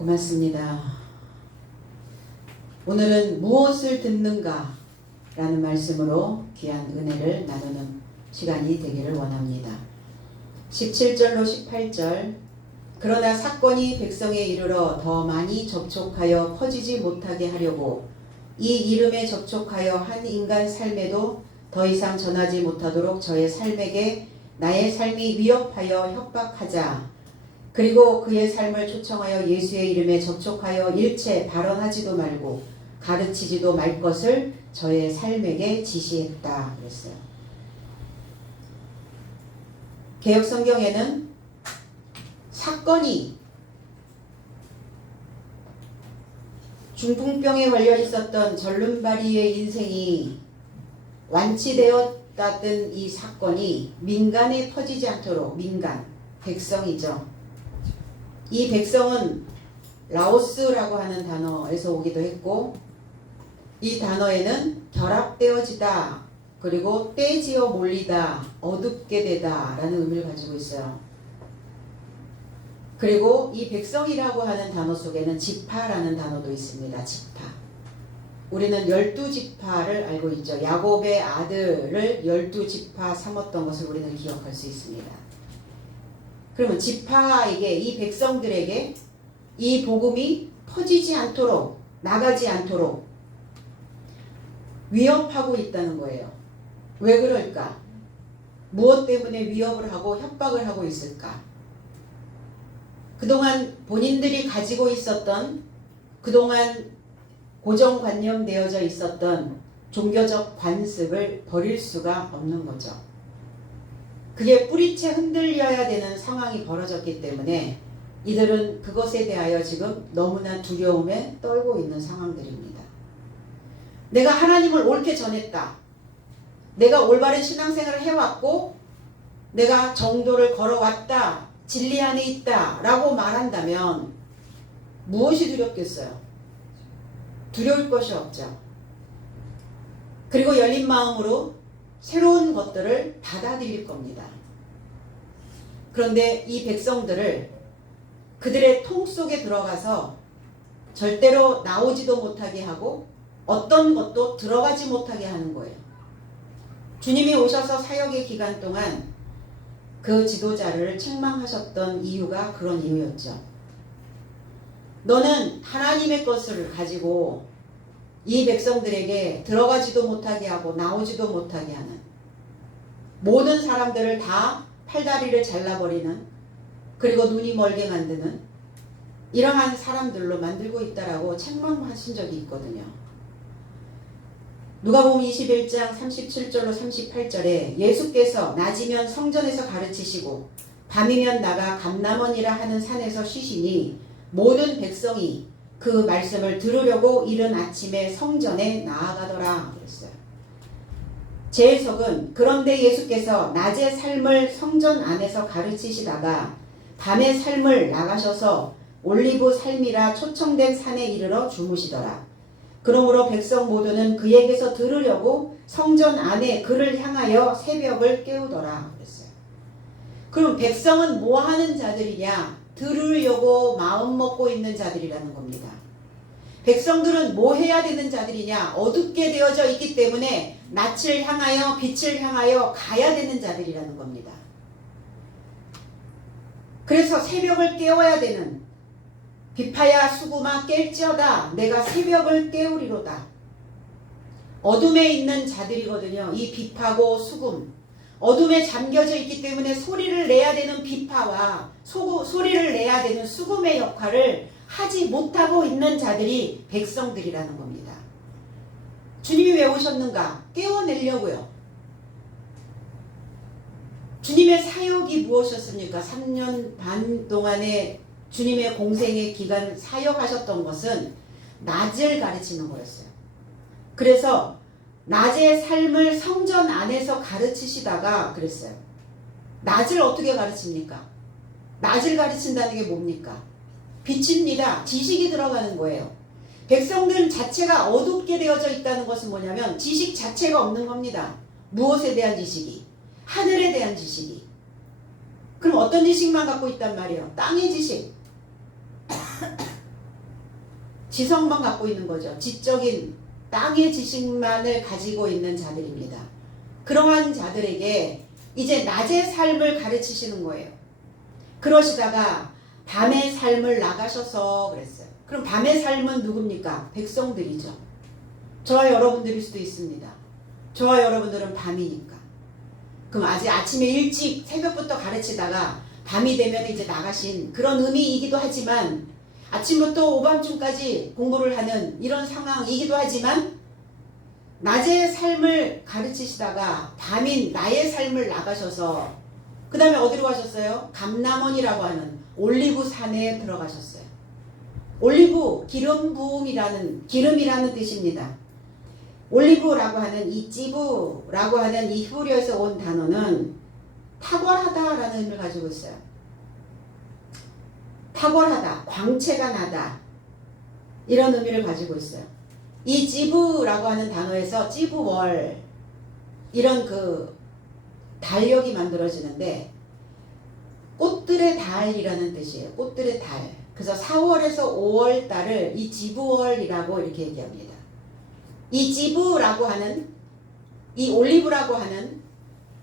고맙습니다. 오늘은 무엇을 듣는가 라는 말씀으로 귀한 은혜를 나누는 시간이 되기를 원합니다. 17절로 18절 그러나 사건이 백성에 이르러 더 많이 접촉하여 퍼지지 못하게 하려고 이 이름에 접촉하여 한 인간 삶에도 더 이상 전하지 못하도록 저의 삶에게 나의 삶이 위협하여 협박하자. 그리고 그의 삶을 초청하여 예수의 이름에 접촉하여 일체 발언하지도 말고 가르치지도 말 것을 저의 삶에게 지시했다 그랬어요. 개역성경에는 사건이 중풍병에 걸려 있었던 절름발이의 인생이 완치되었다던 이 사건이 민간에 퍼지지 않도록, 민간, 백성이죠. 이 백성은 라오스라고 하는 단어에서 오기도 했고, 이 단어에는 결합되어지다, 그리고 떼지어 몰리다, 어둡게 되다 라는 의미를 가지고 있어요. 그리고 이 백성이라고 하는 단어 속에는 지파라는 단어도 있습니다. 지파. 우리는 12지파를 알고 있죠. 야곱의 아들을 12지파 삼았던 것을 우리는 기억할 수 있습니다. 그러면 지파에게, 이 백성들에게 이 복음이 퍼지지 않도록, 나가지 않도록 위협하고 있다는 거예요. 왜 그럴까? 무엇 때문에 위협을 하고 협박을 하고 있을까? 그동안 본인들이 가지고 있었던, 그동안 고정관념되어져 있었던 종교적 관습을 버릴 수가 없는 거죠. 그게 뿌리채 흔들려야 되는 상황이 벌어졌기 때문에 이들은 그것에 대하여 지금 너무나 두려움에 떨고 있는 상황들입니다. 내가 하나님을 옳게 전했다. 내가 올바른 신앙생활을 해왔고 내가 정도를 걸어왔다. 진리 안에 있다 라고 말한다면 무엇이 두렵겠어요? 두려울 것이 없죠. 그리고 열린 마음으로 새로운 것들을 받아들일 겁니다. 그런데 이 백성들을 그들의 통 속에 들어가서 절대로 나오지도 못하게 하고 어떤 것도 들어가지 못하게 하는 거예요. 주님이 오셔서 사역의 기간 동안 그 지도자를 책망하셨던 이유가 그런 이유였죠. 너는 하나님의 것을 가지고 이 백성들에게 들어가지도 못하게 하고 나오지도 못하게 하는, 모든 사람들을 다 팔다리를 잘라버리는, 그리고 눈이 멀게 만드는 이러한 사람들로 만들고 있다라고 책망하신 적이 있거든요. 누가복음 21장 37절로 38절에 예수께서 낮이면 성전에서 가르치시고 밤이면 나가 감람원이라 하는 산에서 쉬시니 모든 백성이 그 말씀을 들으려고 이른 아침에 성전에 나아가더라 그랬어요. 제 해석은 그런데 예수께서 낮의 삶을 성전 안에서 가르치시다가 밤의 삶을 나가셔서 올리브 삶이라 초청된 산에 이르러 주무시더라. 그러므로 백성 모두는 그에게서 들으려고 성전 안에 그를 향하여 새벽을 깨우더라 그랬어요. 그럼 백성은 뭐 하는 자들이냐? 들으려고 마음 먹고 있는 자들이라는 겁니다. 백성들은 뭐 해야 되는 자들이냐? 어둡게 되어져 있기 때문에 낯을 향하여 빛을 향하여 가야 되는 자들이라는 겁니다. 그래서 새벽을 깨워야 되는, 비파야 수구마 깰지어다 내가 새벽을 깨우리로다. 어둠에 있는 자들이거든요. 이 비파고 수금, 어둠에 잠겨져 있기 때문에 소리를 내야 되는 비파와 소리를 내야 되는 수금의 역할을 하지 못하고 있는 자들이 백성들이라는 겁니다. 주님이 왜 오셨는가? 깨워내려고요. 주님의 사역이 무엇이었습니까? 3년 반 동안의 주님의 공생의 기간 사역하셨던 것은 낮을 가르치는 거였어요. 그래서 낮의 삶을 성전 안에서 가르치시다가 그랬어요. 낮을 어떻게 가르칩니까? 낮을 가르친다는 게 뭡니까? 빛입니다. 지식이 들어가는 거예요. 백성들 자체가 어둡게 되어져 있다는 것은 뭐냐면 지식 자체가 없는 겁니다. 무엇에 대한 지식이? 하늘에 대한 지식이. 그럼 어떤 지식만 갖고 있단 말이에요? 땅의 지식. 지성만 갖고 있는 거죠. 지적인 땅의 지식만을 가지고 있는 자들입니다. 그러한 자들에게 이제 낮의 삶을 가르치시는 거예요. 그러시다가 밤의 삶을 나가셔서 그랬어요. 그럼 밤의 삶은 누굽니까? 백성들이죠. 저와 여러분들일 수도 있습니다. 저와 여러분들은 밤이니까. 그럼 아직 아침에 일찍 새벽부터 가르치다가 밤이 되면 이제 나가신 그런 의미이기도 하지만 아침부터 오밤중까지 공부를 하는 이런 상황이기도 하지만 낮의 삶을 가르치시다가 밤인 나의 삶을 나가셔서 그 다음에 어디로 가셨어요? 감람원이라고 하는 올리브 산에 들어가셨어요. 올리브 기름 부음이라는 기름이라는 뜻입니다. 올리브라고 하는 이 찌부라고 하는 이 히브리어에서 온 단어는 탁월하다라는 의미를 가지고 있어요. 탁월하다, 광채가 나다 이런 의미를 가지고 있어요. 이 찌부라고 하는 단어에서 찌부월 이런 그 달력이 만들어지는데 꽃들의 달이라는 뜻이에요. 꽃들의 달. 그래서 4월에서 5월 달을 이 지부월이라고 이렇게 얘기합니다. 이 지부라고 하는 이 올리브라고 하는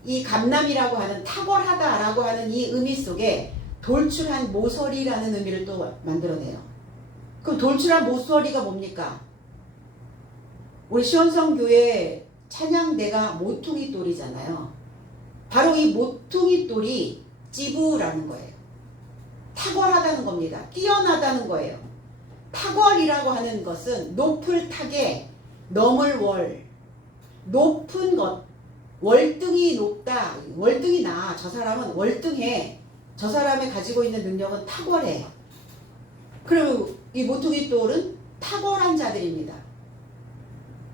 이 감람이라고 하는 탁월하다라고 하는 이 의미 속에 돌출한 모서리라는 의미를 또 만들어내요. 그럼 돌출한 모서리가 뭡니까? 우리 시원성교회 찬양대가 모퉁이 돌이잖아요. 바로 이 모퉁이 돌이 찌부라는 거예요. 탁월하다는 겁니다. 뛰어나다는 거예요. 탁월이라고 하는 것은 높을 탁에 넘을 월, 높은 것, 월등히 높다, 월등히 나. 저 사람은 월등해. 저 사람이 가지고 있는 능력은 탁월해. 그리고 이 모퉁이 돌은 탁월한 자들입니다.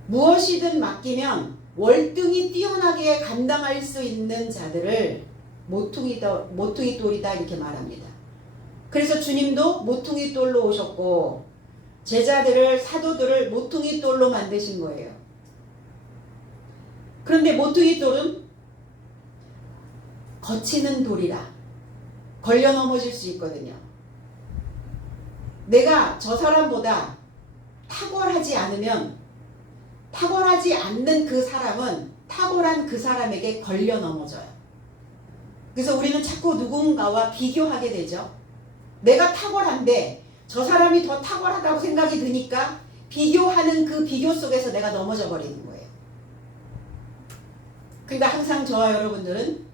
무엇이든 맡기면 월등히 뛰어나게 감당할 수 있는 자들을 모퉁이 돌이다 이렇게 말합니다. 그래서 주님도 모퉁이 돌로 오셨고 제자들을 사도들을 모퉁이 돌로 만드신 거예요. 그런데 모퉁이 돌은 거치는 돌이라 걸려 넘어질 수 있거든요. 내가 저 사람보다 탁월하지 않으면 탁월하지 않는 그 사람은 탁월한 그 사람에게 걸려 넘어져요. 그래서 우리는 자꾸 누군가와 비교하게 되죠. 내가 탁월한데 저 사람이 더 탁월하다고 생각이 드니까 비교하는 그 비교 속에서 내가 넘어져 버리는 거예요. 그러니까 항상 저와 여러분들은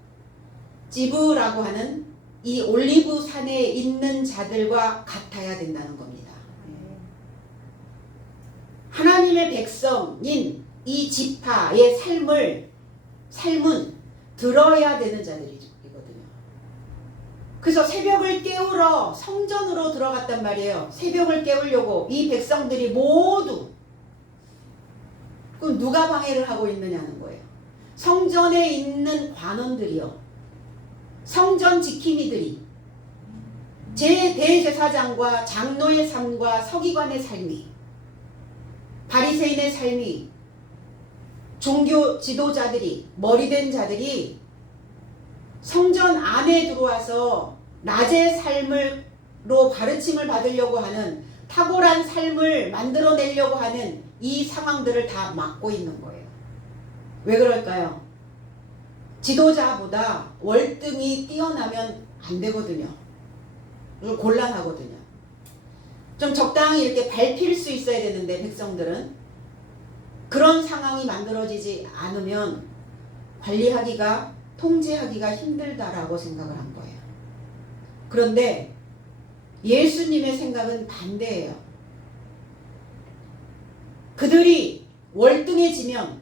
지브라고 하는 이 올리브 산에 있는 자들과 같아야 된다는 겁니다. 하나님의 백성인 이 지파의 삶은 들어야 되는 자들이거든요. 그래서 새벽을 깨우러 성전으로 들어갔단 말이에요. 새벽을 깨우려고 이 백성들이 모두. 그럼 누가 방해를 하고 있느냐는 거예요. 성전에 있는 관원들이요. 성전 지킴이들이 대제사장과 장로의 삶과 서기관의 삶이 바리새인의 삶이 종교 지도자들이 머리된 자들이 성전 안에 들어와서 낮의 삶으로 가르침을 받으려고 하는 탁월한 삶을 만들어내려고 하는 이 상황들을 다 막고 있는 거예요. 왜 그럴까요? 지도자보다 월등히 뛰어나면 안 되거든요. 좀 곤란하거든요. 좀 적당히 이렇게 밟힐 수 있어야 되는데 백성들은 그런 상황이 만들어지지 않으면 관리하기가 통제하기가 힘들다라고 생각을 한 거예요. 그런데 예수님의 생각은 반대예요. 그들이 월등해지면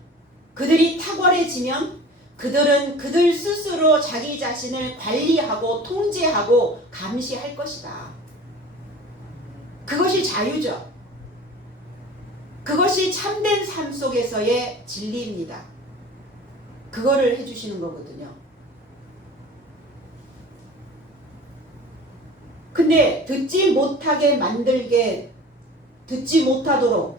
그들이 탁월해지면 그들은 그들 스스로 자기 자신을 관리하고 통제하고 감시할 것이다. 그것이 자유죠. 그것이 참된 삶 속에서의 진리입니다. 그거를 해주시는 거거든요. 근데 듣지 못하도록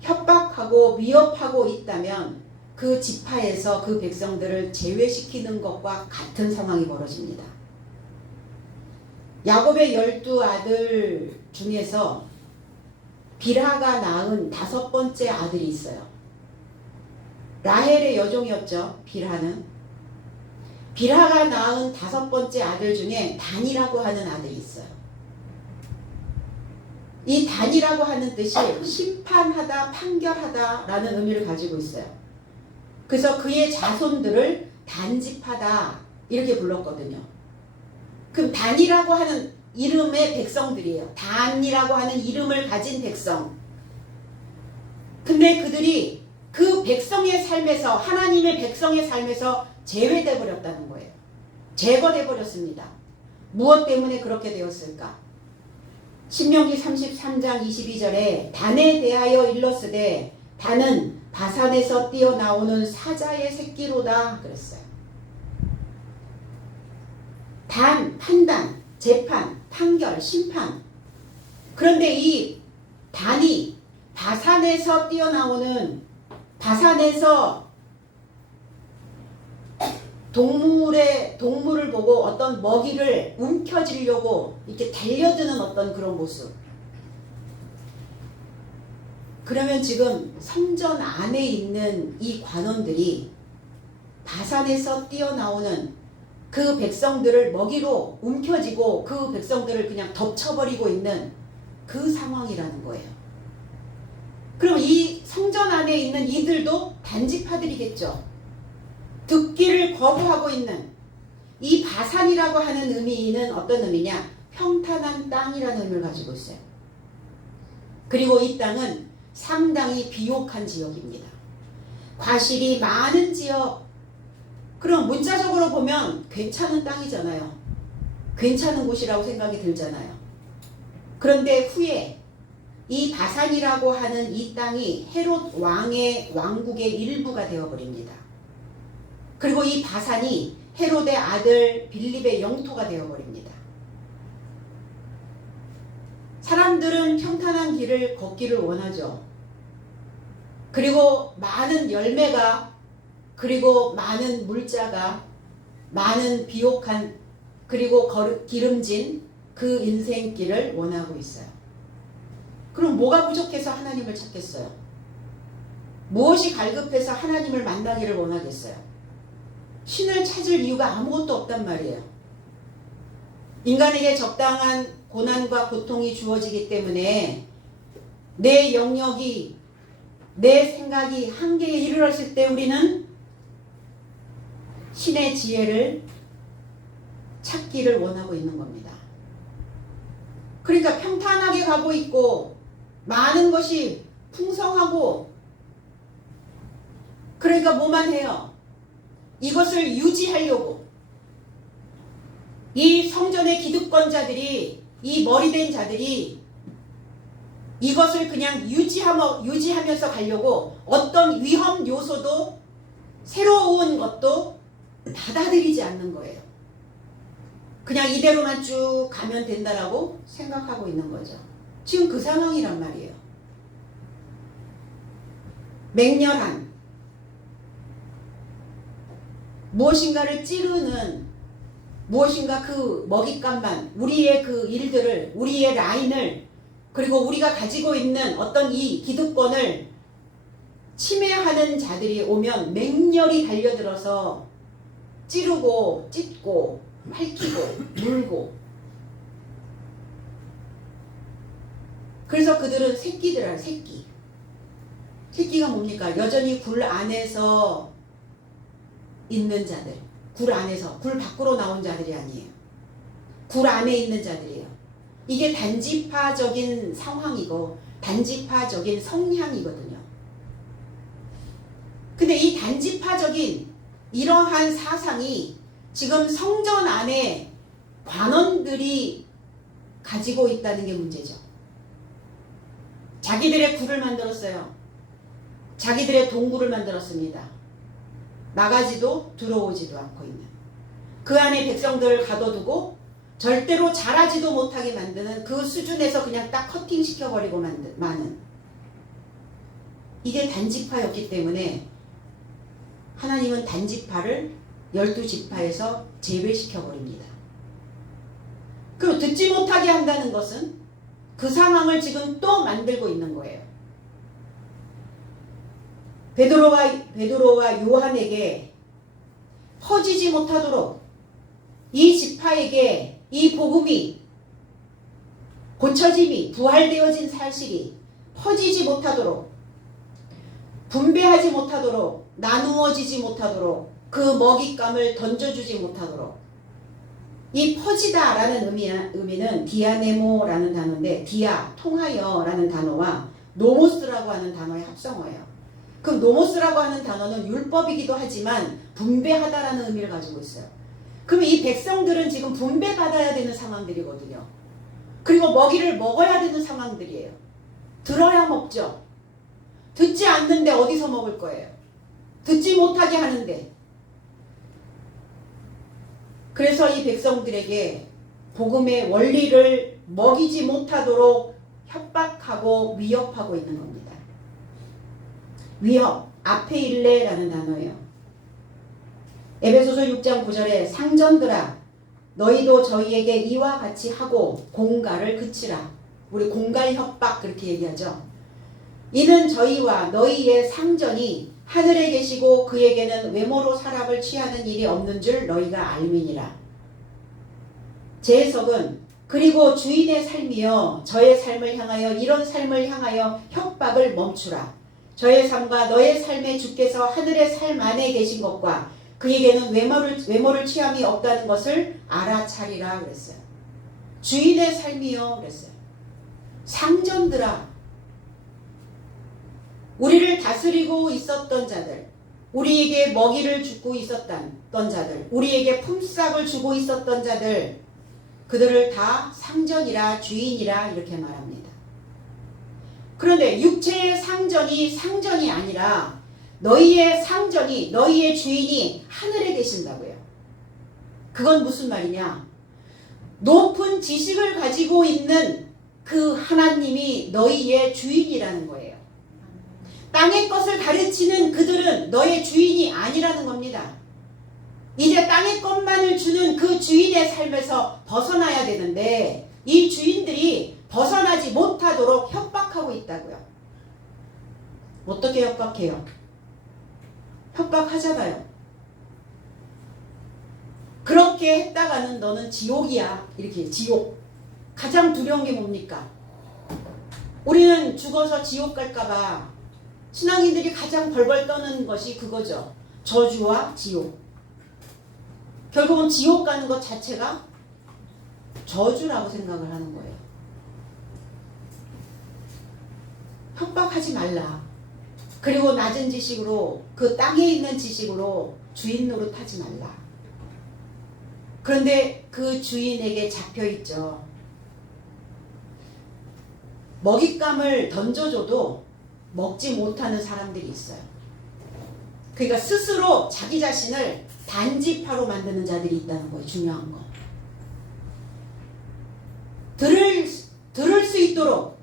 협박하고 위협하고 있다면 그 지파에서 그 백성들을 제외시키는 것과 같은 상황이 벌어집니다. 야곱의 12 아들 중에서 빌하가 낳은 5번째 아들이 있어요. 라헬의 여종이었죠. 빌하는. 빌하가 낳은 5번째 아들 중에 단이라고 하는 아들이 있어요. 이 단이라고 하는 뜻이 심판하다, 판결하다 라는 의미를 가지고 있어요. 그래서 그의 자손들을 단집하다 이렇게 불렀거든요. 그럼 단이라고 하는 이름의 백성들이에요. 단이라고 하는 이름을 가진 백성. 근데 그들이 그 백성의 삶에서, 하나님의 백성의 삶에서 제외돼 버렸다는 거예요. 제거돼 버렸습니다. 무엇 때문에 그렇게 되었을까? 신명기 33장 22절에 단에 대하여 일렀으되 단은 바산에서 뛰어나오는 사자의 새끼로다 그랬어요. 단, 판단, 재판, 판결, 심판. 그런데 이 단이 바산에서 뛰어나오는, 바산에서 동물을 보고 어떤 먹이를 움켜쥐려고 이렇게 달려드는 어떤 그런 모습. 그러면 지금 성전 안에 있는 이 관원들이 바산에서 뛰어나오는 그 백성들을 먹이로 움켜쥐고 그 백성들을 그냥 덮쳐버리고 있는 그 상황이라는 거예요. 그럼 이 성전 안에 있는 이들도 단지파들이겠죠. 듣기를 거부하고 있는 이 바산이라고 하는 의미는 어떤 의미냐? 평탄한 땅이라는 의미를 가지고 있어요. 그리고 이 땅은 상당히 비옥한 지역입니다. 과실이 많은 지역. 그럼 문자적으로 보면 괜찮은 땅이잖아요. 괜찮은 곳이라고 생각이 들잖아요. 그런데 후에 이 바산이라고 하는 이 땅이 헤롯 왕의 왕국의 일부가 되어버립니다. 그리고 이 바산이 헤롯의 아들 빌립의 영토가 되어버립니다. 사람들은 평탄한 길을 걷기를 원하죠. 그리고 많은 열매가, 그리고 많은 물자가, 많은 비옥한, 그리고 기름진 그 인생길을 원하고 있어요. 그럼 뭐가 부족해서 하나님을 찾겠어요? 무엇이 갈급해서 하나님을 만나기를 원하겠어요? 신을 찾을 이유가 아무것도 없단 말이에요. 인간에게 적당한 고난과 고통이 주어지기 때문에 내 영역이, 내 생각이 한계에 이르렀을 때 우리는 신의 지혜를 찾기를 원하고 있는 겁니다. 그러니까 평탄하게 가고 있고 많은 것이 풍성하고, 그러니까 뭐만 해요? 이것을 유지하려고 이 성전의 기득권자들이, 이 머리된 자들이 이것을 그냥 유지하면서 가려고 어떤 위험 요소도, 새로운 것도 받아들이지 않는 거예요. 그냥 이대로만 쭉 가면 된다라고 생각하고 있는 거죠. 지금 그 상황이란 말이에요. 맹렬한 무엇인가를 찌르는, 무엇인가 그 먹잇감만, 우리의 그 일들을, 우리의 라인을, 그리고 우리가 가지고 있는 어떤 이 기득권을 침해하는 자들이 오면 맹렬히 달려들어서 찌르고 찢고 핥히고 물고. 그래서 그들은 새끼들아, 새끼. 새끼가 뭡니까? 여전히 굴 안에서 있는 자들. 굴 안에서, 굴 밖으로 나온 자들이 아니에요. 굴 안에 있는 자들이에요. 이게 단지파적인 상황이고 단지파적인 성향이거든요. 근데 이 단지파적인 이러한 사상이 지금 성전 안에 관원들이 가지고 있다는 게 문제죠. 자기들의 굴을 만들었어요. 자기들의 동굴을 만들었습니다. 나가지도 들어오지도 않고 있는, 그 안에 백성들을 가둬두고 절대로 자라지도 못하게 만드는 그 수준에서 그냥 딱 커팅시켜버리고 마는, 이게 단지파였기 때문에 하나님은 단지파를 12지파에서 제외시켜버립니다. 그리고 듣지 못하게 한다는 것은 그 상황을 지금 또 만들고 있는 거예요. 베드로와 요한에게 퍼지지 못하도록 이 지파에게 이 복음이 고쳐짐이 부활되어진 사실이 퍼지지 못하도록 분배하지 못하도록 나누어지지 못하도록 그 먹잇감을 던져주지 못하도록 이 퍼지다라는 의미는 디아네모라는 단어인데 디아 통하여라는 단어와 노모스라고 하는 단어의 합성어예요. 그 노모스라고 하는 단어는 율법이기도 하지만 분배하다라는 의미를 가지고 있어요. 그러면 이 백성들은 지금 분배받아야 되는 상황들이거든요. 그리고 먹이를 먹어야 되는 상황들이에요. 들어야 먹죠. 듣지 않는데 어디서 먹을 거예요? 듣지 못하게 하는데. 그래서 이 백성들에게 복음의 원리를 먹이지 못하도록 협박하고 위협하고 있는 겁니다. 위협, 아페일레라는 단어예요. 에베소서 6장 9절에 상전들아 너희도 저희에게 이와 같이 하고 공갈을 그치라. 우리 공갈 협박 그렇게 얘기하죠. 이는 저희와 너희의 상전이 하늘에 계시고 그에게는 외모로 사람을 취하는 일이 없는 줄 너희가 알미니라. 제 해석은 그리고 주인의 삶이여 저의 삶을 향하여 이런 삶을 향하여 협박을 멈추라. 저의 삶과 너의 삶에 주께서 하늘의 삶 안에 계신 것과 그에게는 외모를 취함이 없다는 것을 알아차리라 그랬어요. 주인의 삶이요 그랬어요. 상전들아 우리를 다스리고 있었던 자들 우리에게 먹이를 주고 있었던 자들 우리에게 품삯을 주고 있었던 자들 그들을 다 상전이라 주인이라 이렇게 말합니다. 그런데 육체의 상전이 상전이 아니라 너희의 상전이 너희의 주인이 하늘에 계신다고요. 그건 무슨 말이냐? 높은 지식을 가지고 있는 그 하나님이 너희의 주인이라는 거예요. 땅의 것을 가르치는 그들은 너의 주인이 아니라는 겁니다. 이제 땅의 것만을 주는 그 주인의 삶에서 벗어나야 되는데 이 주인들이 벗어나지 못하도록 협박하고 있다고요. 어떻게 협박해요? 협박하잖아요. 그렇게 했다가는 너는 지옥이야. 이렇게 지옥. 가장 두려운 게 뭡니까? 우리는 죽어서 지옥 갈까봐 신앙인들이 가장 벌벌 떠는 것이 그거죠. 저주와 지옥. 결국은 지옥 가는 것 자체가 저주라고 생각을 하는 거예요. 협박하지 말라. 그리고 낮은 지식으로 그 땅에 있는 지식으로 주인 노릇하지 말라. 그런데 그 주인에게 잡혀있죠. 먹잇감을 던져줘도 먹지 못하는 사람들이 있어요. 그러니까 스스로 자기 자신을 단지파로 만드는 자들이 있다는 거예요. 중요한 거. 들을 수 있도록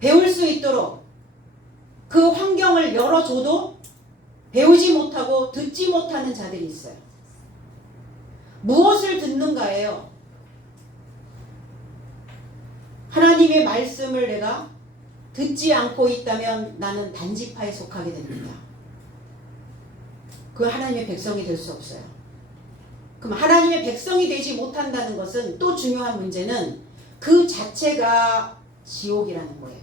배울 수 있도록 그 환경을 열어줘도 배우지 못하고 듣지 못하는 자들이 있어요. 무엇을 듣는가예요. 하나님의 말씀을 내가 듣지 않고 있다면 나는 단지파에 속하게 됩니다. 그 하나님의 백성이 될 수 없어요. 그럼 하나님의 백성이 되지 못한다는 것은 또 중요한 문제는 그 자체가 지옥이라는 거예요.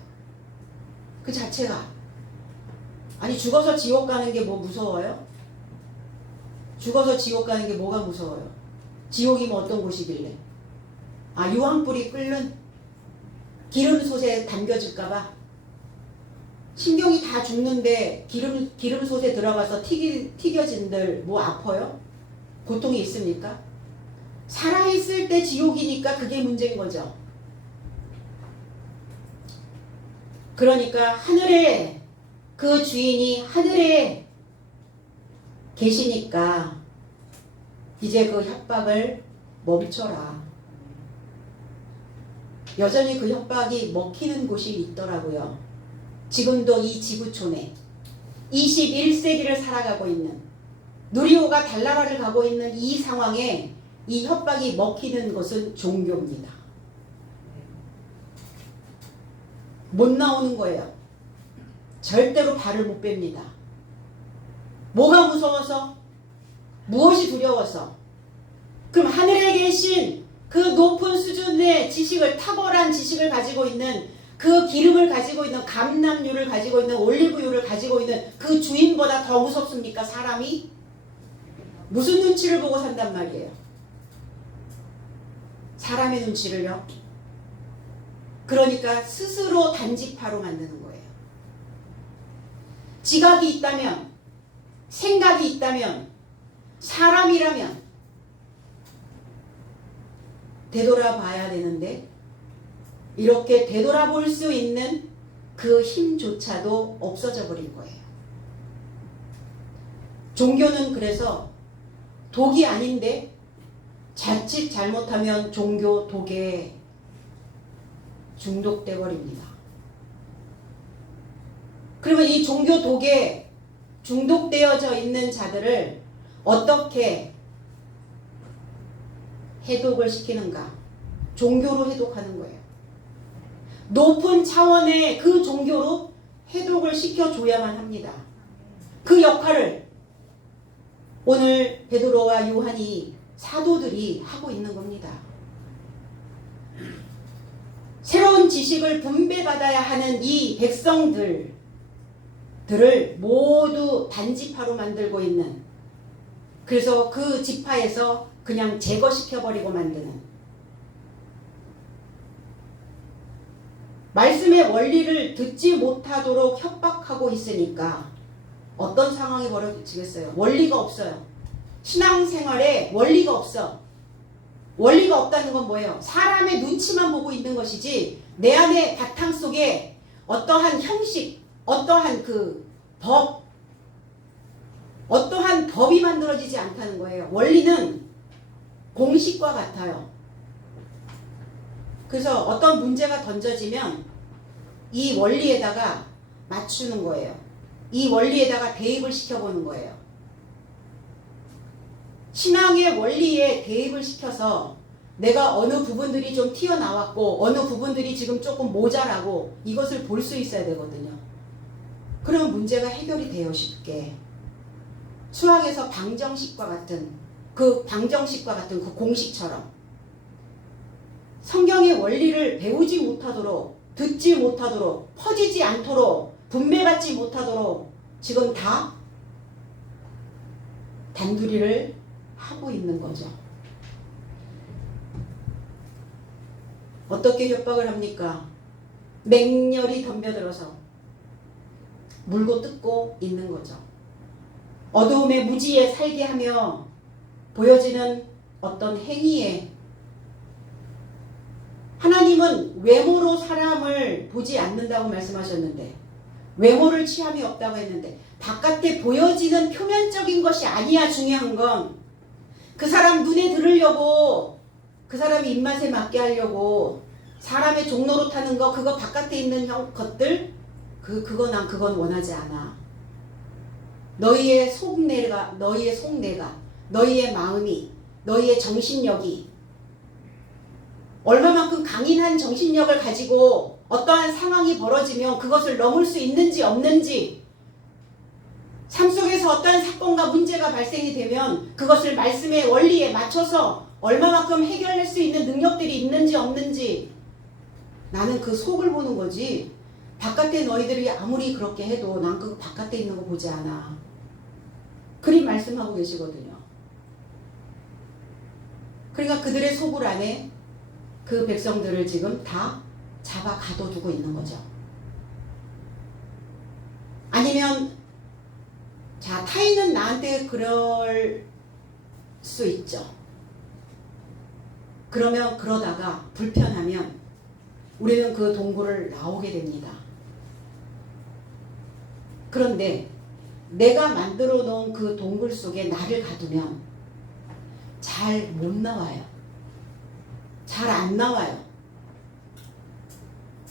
그 자체가. 아니 죽어서 지옥 가는 게 뭐 무서워요? 죽어서 지옥 가는 게 뭐가 무서워요? 지옥이면 어떤 곳이길래? 아 유황불이 끓는 기름솥에 담겨질까봐? 신경이 다 죽는데 기름솥에 들어가서 튀겨진들 뭐 아파요? 고통이 있습니까? 살아있을 때 지옥이니까 그게 문제인 거죠. 그러니까 하늘에 그 주인이 하늘에 계시니까 이제 그 협박을 멈춰라. 여전히 그 협박이 먹히는 곳이 있더라고요. 지금도 이 지구촌에 21세기를 살아가고 있는 누리호가 달나라를 가고 있는 이 상황에 이 협박이 먹히는 것은 종교입니다. 못 나오는 거예요. 절대로 발을 못 뺍니다. 뭐가 무서워서? 무엇이 두려워서? 그럼 하늘에 계신 그 높은 수준의 지식을, 탁월한 지식을 가지고 있는, 그 기름을 가지고 있는, 감람유를 가지고 있는, 올리브유를 가지고 있는 그 주인보다 더 무섭습니까? 사람이? 무슨 눈치를 보고 산단 말이에요? 사람의 눈치를요? 그러니까 스스로 단지파로 만드는 거예요. 지각이 있다면, 생각이 있다면, 사람이라면 되돌아봐야 되는데 이렇게 되돌아볼 수 있는 그 힘조차도 없어져 버린 거예요. 종교는 그래서 독이 아닌데 자칫 잘못하면 종교 독에 중독돼 버립니다. 그러면 이 종교 독에 중독되어져 있는 자들을 어떻게 해독을 시키는가? 종교로 해독하는 거예요. 높은 차원의 그 종교로 해독을 시켜줘야만 합니다. 그 역할을 오늘 베드로와 요한이, 사도들이 하고 있는 겁니다. 새로운 지식을 분배받아야 하는 이 백성들을 모두 단지파로 만들고 있는, 그래서 그 지파에서 그냥 제거시켜버리고 만드는, 말씀의 원리를 듣지 못하도록 협박하고 있으니까 어떤 상황이 벌어지겠어요? 원리가 없어요. 신앙생활에 원리가 없어. 원리가 없다는 건 뭐예요? 사람의 눈치만 보고 있는 것이지 내 안에 바탕 속에 어떠한 형식, 어떠한 그 법, 어떠한 법이 만들어지지 않다는 거예요. 원리는 공식과 같아요. 그래서 어떤 문제가 던져지면 이 원리에다가 맞추는 거예요. 이 원리에다가 대입을 시켜보는 거예요. 신앙의 원리에 대입을 시켜서 내가 어느 부분들이 좀 튀어나왔고 어느 부분들이 지금 조금 모자라고 이것을 볼 수 있어야 되거든요. 그러면 문제가 해결이 돼요, 쉽게. 수학에서 방정식과 같은 그 공식처럼 성경의 원리를 배우지 못하도록, 듣지 못하도록, 퍼지지 않도록, 분배받지 못하도록 지금 다 단두리를 하고 있는 거죠. 어떻게 협박을 합니까? 맹렬히 덤벼들어서 물고 뜯고 있는 거죠. 어두움의 무지에 살게 하며 보여지는 어떤 행위에, 하나님은 외모로 사람을 보지 않는다고 말씀하셨는데, 외모를 취함이 없다고 했는데, 바깥에 보여지는 표면적인 것이 아니야. 중요한 건 그 사람 눈에 들으려고, 그 사람이 입맛에 맞게 하려고 사람의 종로로 타는 거, 그거 바깥에 있는 것들, 그건 원하지 않아. 너희의 속내가, 너희의 마음이, 너희의 정신력이 얼마만큼 강인한 정신력을 가지고 어떠한 상황이 벌어지면 그것을 넘을 수 있는지 없는지, 삶 속에서 어떠한 사건과 문제가 발생이 되면 그것을 말씀의 원리에 맞춰서 얼마만큼 해결할 수 있는 능력들이 있는지 없는지, 나는 그 속을 보는 거지 바깥에 너희들이 아무리 그렇게 해도 난 그 바깥에 있는 거 보지 않아. 그리 말씀하고 계시거든요. 그러니까 그들의 속을 안에 그 백성들을 지금 다 잡아 가둬두고 있는 거죠. 아니면 자, 타인은 나한테 그럴 수 있죠. 그러다가 불편하면 우리는 그 동굴을 나오게 됩니다. 그런데 내가 만들어 놓은 그 동굴 속에 나를 가두면 잘 못 나와요. 잘 안 나와요.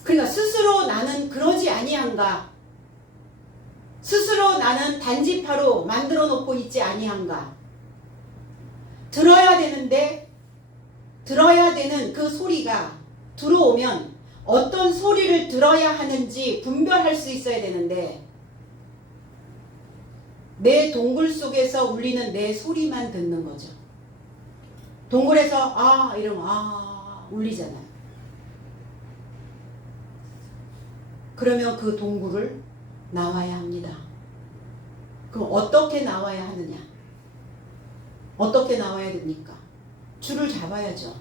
그러니까 스스로 나는 그러지 아니한가? 스스로 나는 단지파로 만들어 놓고 있지 아니한가? 들어야 되는 그 소리가 들어오면 어떤 소리를 들어야 하는지 분별할 수 있어야 되는데 내 동굴 속에서 울리는 내 소리만 듣는 거죠. 동굴에서 아 이러면 아 울리잖아요. 그러면 그 동굴을 나와야 합니다. 그럼 어떻게 나와야 하느냐? 어떻게 나와야 됩니까? 줄을 잡아야죠.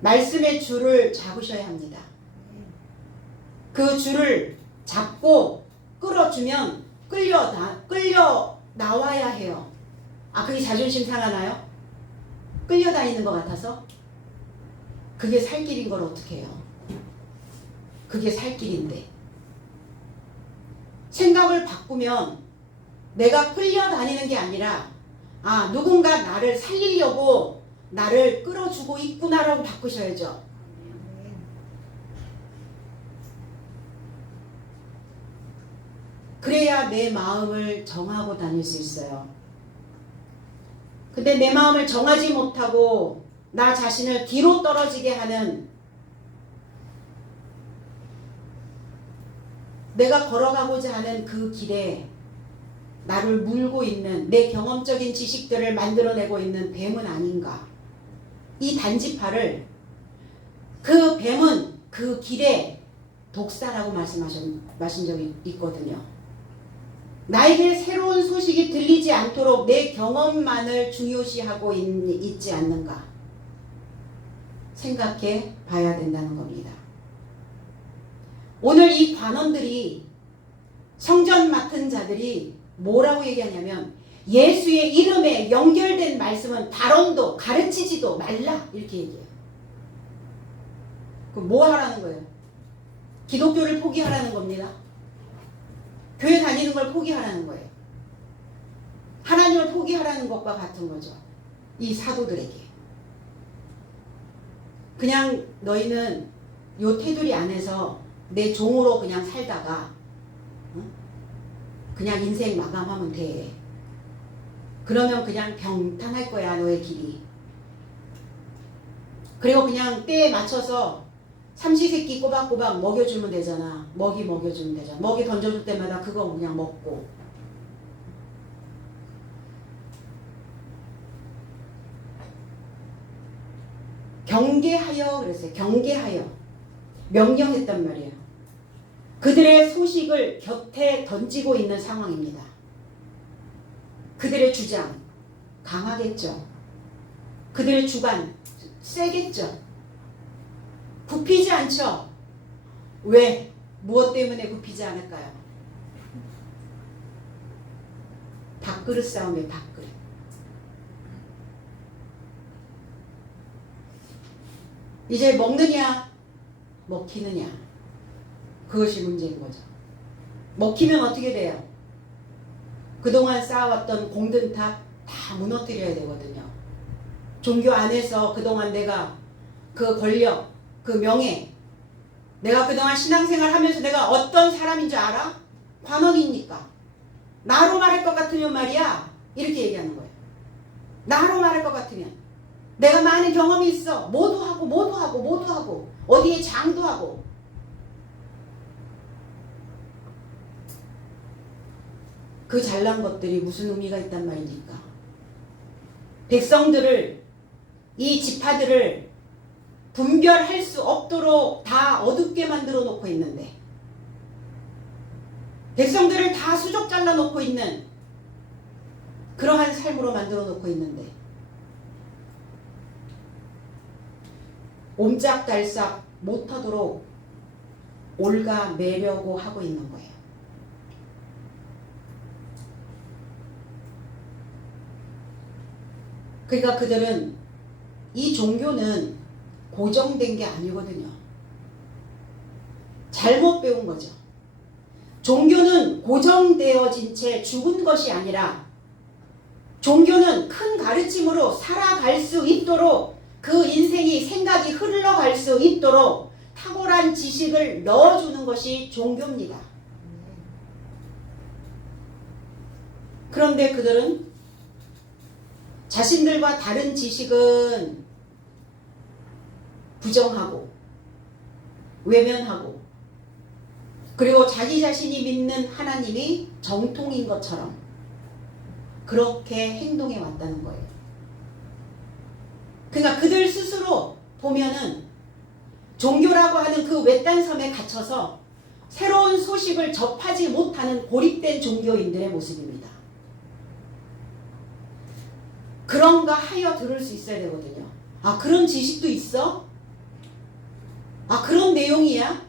말씀의 줄을 잡으셔야 합니다. 그 줄을 잡고 끌어주면 끌려 나와야 해요. 아, 그게 자존심 상하나요? 끌려다니는 것 같아서? 그게 살 길인 걸 어떻게 해요? 그게 살 길인데. 생각을 바꾸면 내가 끌려다니는 게 아니라 아, 누군가 나를 살리려고 나를 끌어주고 있구나라고 바꾸셔야죠. 그래야 내 마음을 정하고 다닐 수 있어요. 근데 내 마음을 정하지 못하고 나 자신을 뒤로 떨어지게 하는 내가 걸어가고자 하는 그 길에 나를 물고 있는 내 경험적인 지식들을 만들어내고 있는 뱀은 아닌가. 이 단지파를 그 뱀은 그 길에 독사라고 말씀하신 적이 있거든요. 나에게 새로운 소식이 들리지 않도록 내 경험만을 중요시하고 있지 않는가 생각해 봐야 된다는 겁니다. 오늘 이 관원들이 성전 맡은 자들이 뭐라고 얘기하냐면 예수의 이름에 연결된 말씀은 발언도 가르치지도 말라 이렇게 얘기해요. 그럼 뭐 하라는 거예요? 기독교를 포기하라는 겁니다. 교회 다니는 걸 포기하라는 거예요. 하나님을 포기하라는 것과 같은 거죠. 이 사도들에게. 그냥 너희는 요 테두리 안에서 내 종으로 그냥 살다가 그냥 인생 마감하면 돼. 그러면 그냥 평탄할 거야 너의 길이. 그리고 그냥 때에 맞춰서 삼시세끼 꼬박꼬박 먹여주면 되잖아. 먹이 먹여주면 되잖아. 먹이 던져줄 때마다 그거 그냥 먹고. 경계하여 그랬어요. 경계하여. 명령했단 말이에요. 그들의 소식을 곁에 던지고 있는 상황입니다. 그들의 주장 강하겠죠. 그들의 주관 세겠죠. 굽히지 않죠. 왜? 무엇 때문에 굽히지 않을까요? 밥그릇 싸움에 밥그릇. 이제 먹느냐 먹히느냐 그것이 문제인 거죠. 먹히면 어떻게 돼요? 그동안 쌓아왔던 공든탑 다 무너뜨려야 되거든요. 종교 안에서 그동안 내가 그 권력, 그 명예, 내가 그동안 신앙생활 하면서 내가 어떤 사람인 줄 알아? 관원이니까. 나로 말할 것 같으면 말이야. 이렇게 얘기하는 거예요. 나로 말할 것 같으면. 내가 많은 경험이 있어. 뭐도 하고. 어디에 장도 하고. 그 잘난 것들이 무슨 의미가 있단 말입니까? 백성들을, 이 지파들을 분별할 수 없도록 다 어둡게 만들어 놓고 있는데, 백성들을 다 수족 잘라 놓고 있는 그러한 삶으로 만들어 놓고 있는데, 옴짝달싹 못하도록 올가매려고 하고 있는 거예요. 그러니까 그들은 이 종교는 고정된 게 아니거든요. 잘못 배운 거죠. 종교는 고정되어진 채 죽은 것이 아니라 종교는 큰 가르침으로 살아갈 수 있도록 그 인생이 생각이 흘러갈 수 있도록 탁월한 지식을 넣어주는 것이 종교입니다. 그런데 그들은 자신들과 다른 지식은 부정하고 외면하고, 그리고 자기 자신이 믿는 하나님이 정통인 것처럼 그렇게 행동해 왔다는 거예요. 그러니까 그들 스스로 보면은 종교라고 하는 그 외딴 섬에 갇혀서 새로운 소식을 접하지 못하는 고립된 종교인들의 모습입니다. 그런가 하여 들을 수 있어야 되거든요. 아, 그런 지식도 있어? 아, 그런 내용이야?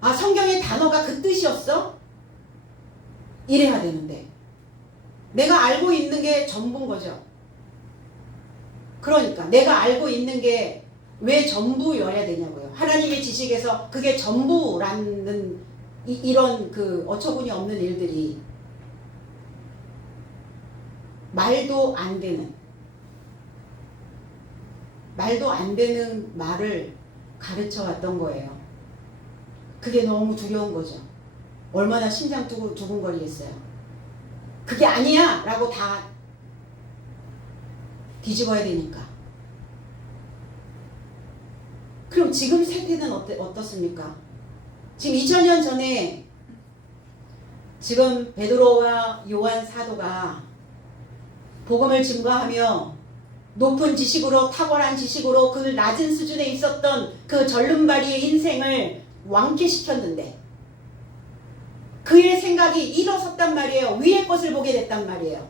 아, 성경의 단어가 그 뜻이었어? 이래야 되는데 내가 알고 있는 게 전부인 거죠. 그러니까 내가 알고 있는 게 왜 전부여야 되냐고요. 하나님의 지식에서 그게 전부라는 이런 그 어처구니 없는 일들이 말도 안 되는 말을 가르쳐 왔던 거예요. 그게 너무 두려운 거죠. 얼마나 심장 두근거리겠어요. 그게 아니야! 라고 다 뒤집어야 되니까. 그럼 지금 세대는 어떻습니까? 지금 2000년 전에 지금 베드로와 요한 사도가 복음을 증거하며 높은 지식으로, 탁월한 지식으로 그 낮은 수준에 있었던 그 절름발이의 인생을 완쾌시켰는데 그의 생각이 일어섰단 말이에요. 위의 것을 보게 됐단 말이에요.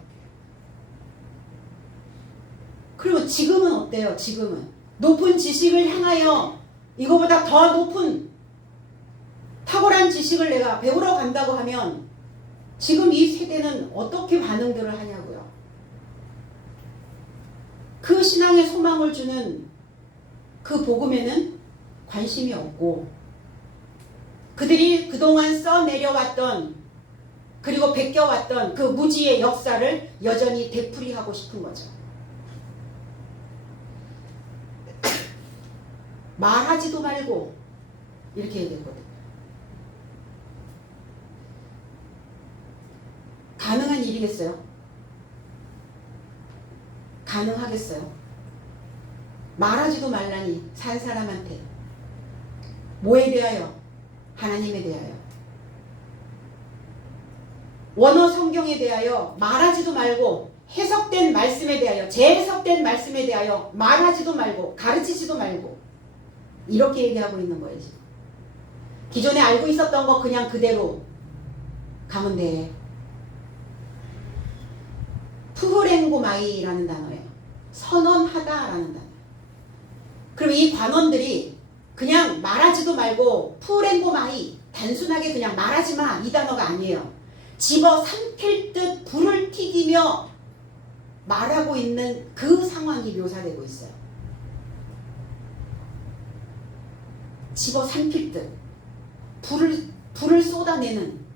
그리고 지금은 어때요? 지금은 높은 지식을 향하여 이거보다 더 높은 탁월한 지식을 내가 배우러 간다고 하면 지금 이 세대는 어떻게 반응들을 하냐고요. 그 신앙의 소망을 주는 그 복음에는 관심이 없고 그들이 그동안 써내려왔던 그리고 베껴왔던 그 무지의 역사를 여전히 되풀이하고 싶은 거죠. 말하지도 말고 이렇게 해야 되거든요. 가능한 일이겠어요? 가능하겠어요? 말하지도 말라니 산 사람한테 뭐에 대하여? 하나님에 대하여. 원어 성경에 대하여 말하지도 말고 해석된 말씀에 대하여 재해석된 말씀에 대하여 말하지도 말고 가르치지도 말고 이렇게 얘기하고 있는 거예요. 지금. 기존에 알고 있었던 거 그냥 그대로 가면 돼. 푸흐랭고마이라는 단어예요. 선언하다라는 단어. 그럼 이 관원들이 그냥 말하지도 말고 푸흐랭고마이 단순하게 그냥 말하지 마 이 단어가 아니에요. 집어 삼킬 듯 불을 튀기며 말하고 있는 그 상황이 묘사되고 있어요. 집어 삼킬 듯 불을 쏟아내는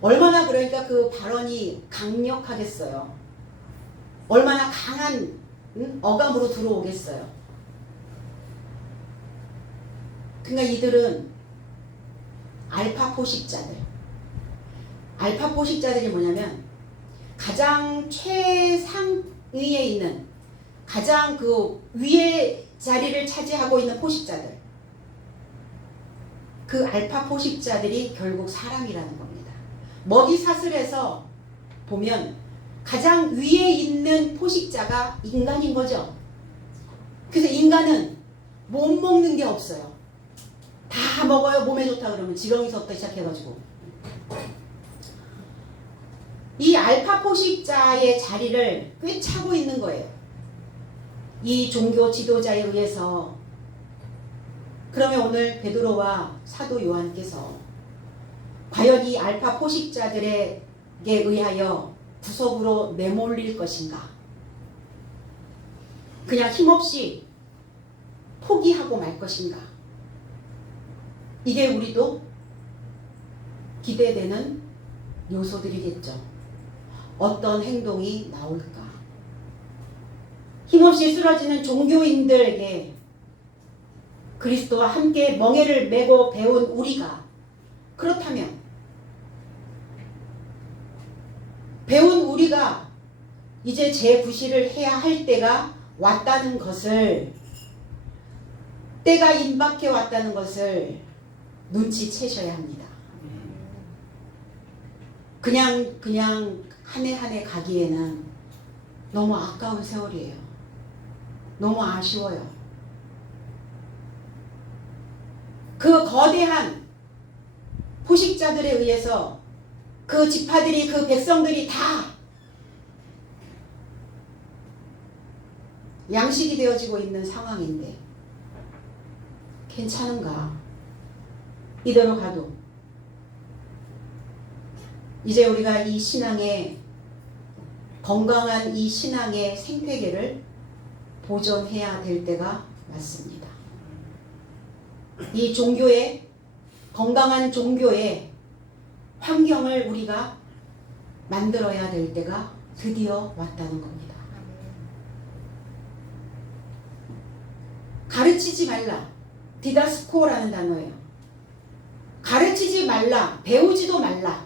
얼마나 그러니까 그 발언이 강력하겠어요. 얼마나 강한 어감으로 들어오겠어요. 그러니까 이들은 알파 포식자들. 알파 포식자들이 뭐냐면 가장 최상위에 있는 가장 그 위의 자리를 차지하고 있는 포식자들. 그 알파 포식자들이 결국 사람이라는 겁니다. 먹이 사슬에서 보면 가장 위에 있는 포식자가 인간인 거죠. 그래서 인간은 못 먹는 게 없어요. 다 먹어요. 몸에 좋다 그러면 지렁이서부터 시작해가지고 이 알파 포식자의 자리를 꿰차고 있는 거예요. 이 종교 지도자에 의해서. 그러면 오늘 베드로와 사도 요한께서 과연 이 알파 포식자들에게 의하여 구석으로 내몰릴 것인가? 그냥 힘없이 포기하고 말 것인가? 이게 우리도 기대되는 요소들이겠죠. 어떤 행동이 나올까? 힘없이 쓰러지는 종교인들에게 그리스도와 함께 멍에를 메고 배운 우리가 그렇다면 배운 우리가 이제 제9시를 해야 할 때가 왔다는 것을, 때가 임박해 왔다는 것을 눈치채셔야 합니다. 그냥 한 해 한 해 가기에는 너무 아까운 세월이에요. 너무 아쉬워요. 그 거대한 포식자들에 의해서 그 지파들이, 그 백성들이 다 양식이 되어지고 있는 상황인데 괜찮은가? 이대로 가도. 이제 우리가 이 신앙의 건강한 이 신앙의 생태계를 보존해야 될 때가 맞습니다. 이 종교의 건강한 종교의 환경을 우리가 만들어야 될 때가 드디어 왔다는 겁니다. 가르치지 말라. 디다스코라는 단어예요. 가르치지 말라. 배우지도 말라.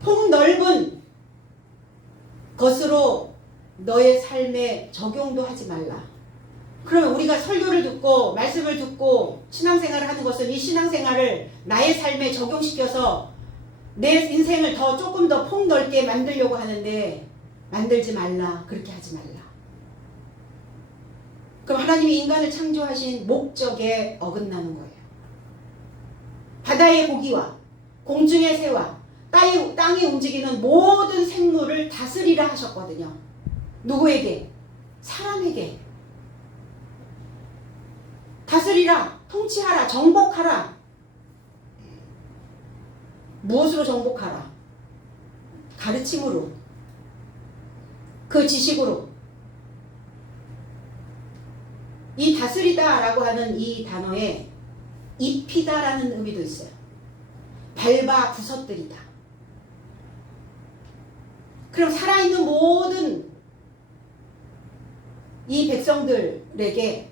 폭넓은 것으로 너의 삶에 적용도 하지 말라. 그러면 우리가 설교를 듣고 말씀을 듣고 신앙생활을 하는 것은 이 신앙생활을 나의 삶에 적용시켜서 내 인생을 조금 더 폭넓게 만들려고 하는데 만들지 말라. 그렇게 하지 말라. 그럼 하나님이 인간을 창조하신 목적에 어긋나는 거예요. 바다의 고기와 공중의 새와 땅이 움직이는 모든 생물을 다스리라 하셨거든요. 누구에게? 사람에게. 다스리라, 통치하라, 정복하라. 무엇으로 정복하라? 가르침으로, 그 지식으로. 이 다스리다라고 하는 이 단어에 입히다라는 의미도 있어요. 밟아 부서뜨리다. 그럼 살아있는 모든 이 백성들에게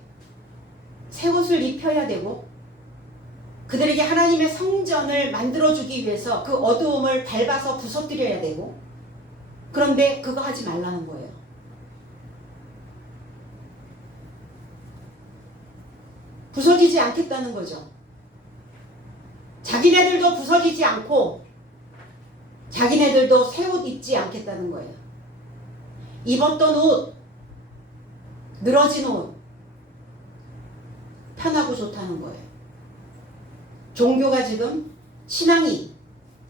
새 옷을 입혀야 되고 그들에게 하나님의 성전을 만들어주기 위해서 그 어두움을 밟아서 부서뜨려야 되고 그런데 그거 하지 말라는 거예요. 부서지지 않겠다는 거죠. 자기네들도 부서지지 않고 자기네들도 새 옷 입지 않겠다는 거예요. 입었던 옷, 늘어진 옷, 편하고 좋다는 거예요. 종교가 지금 신앙이,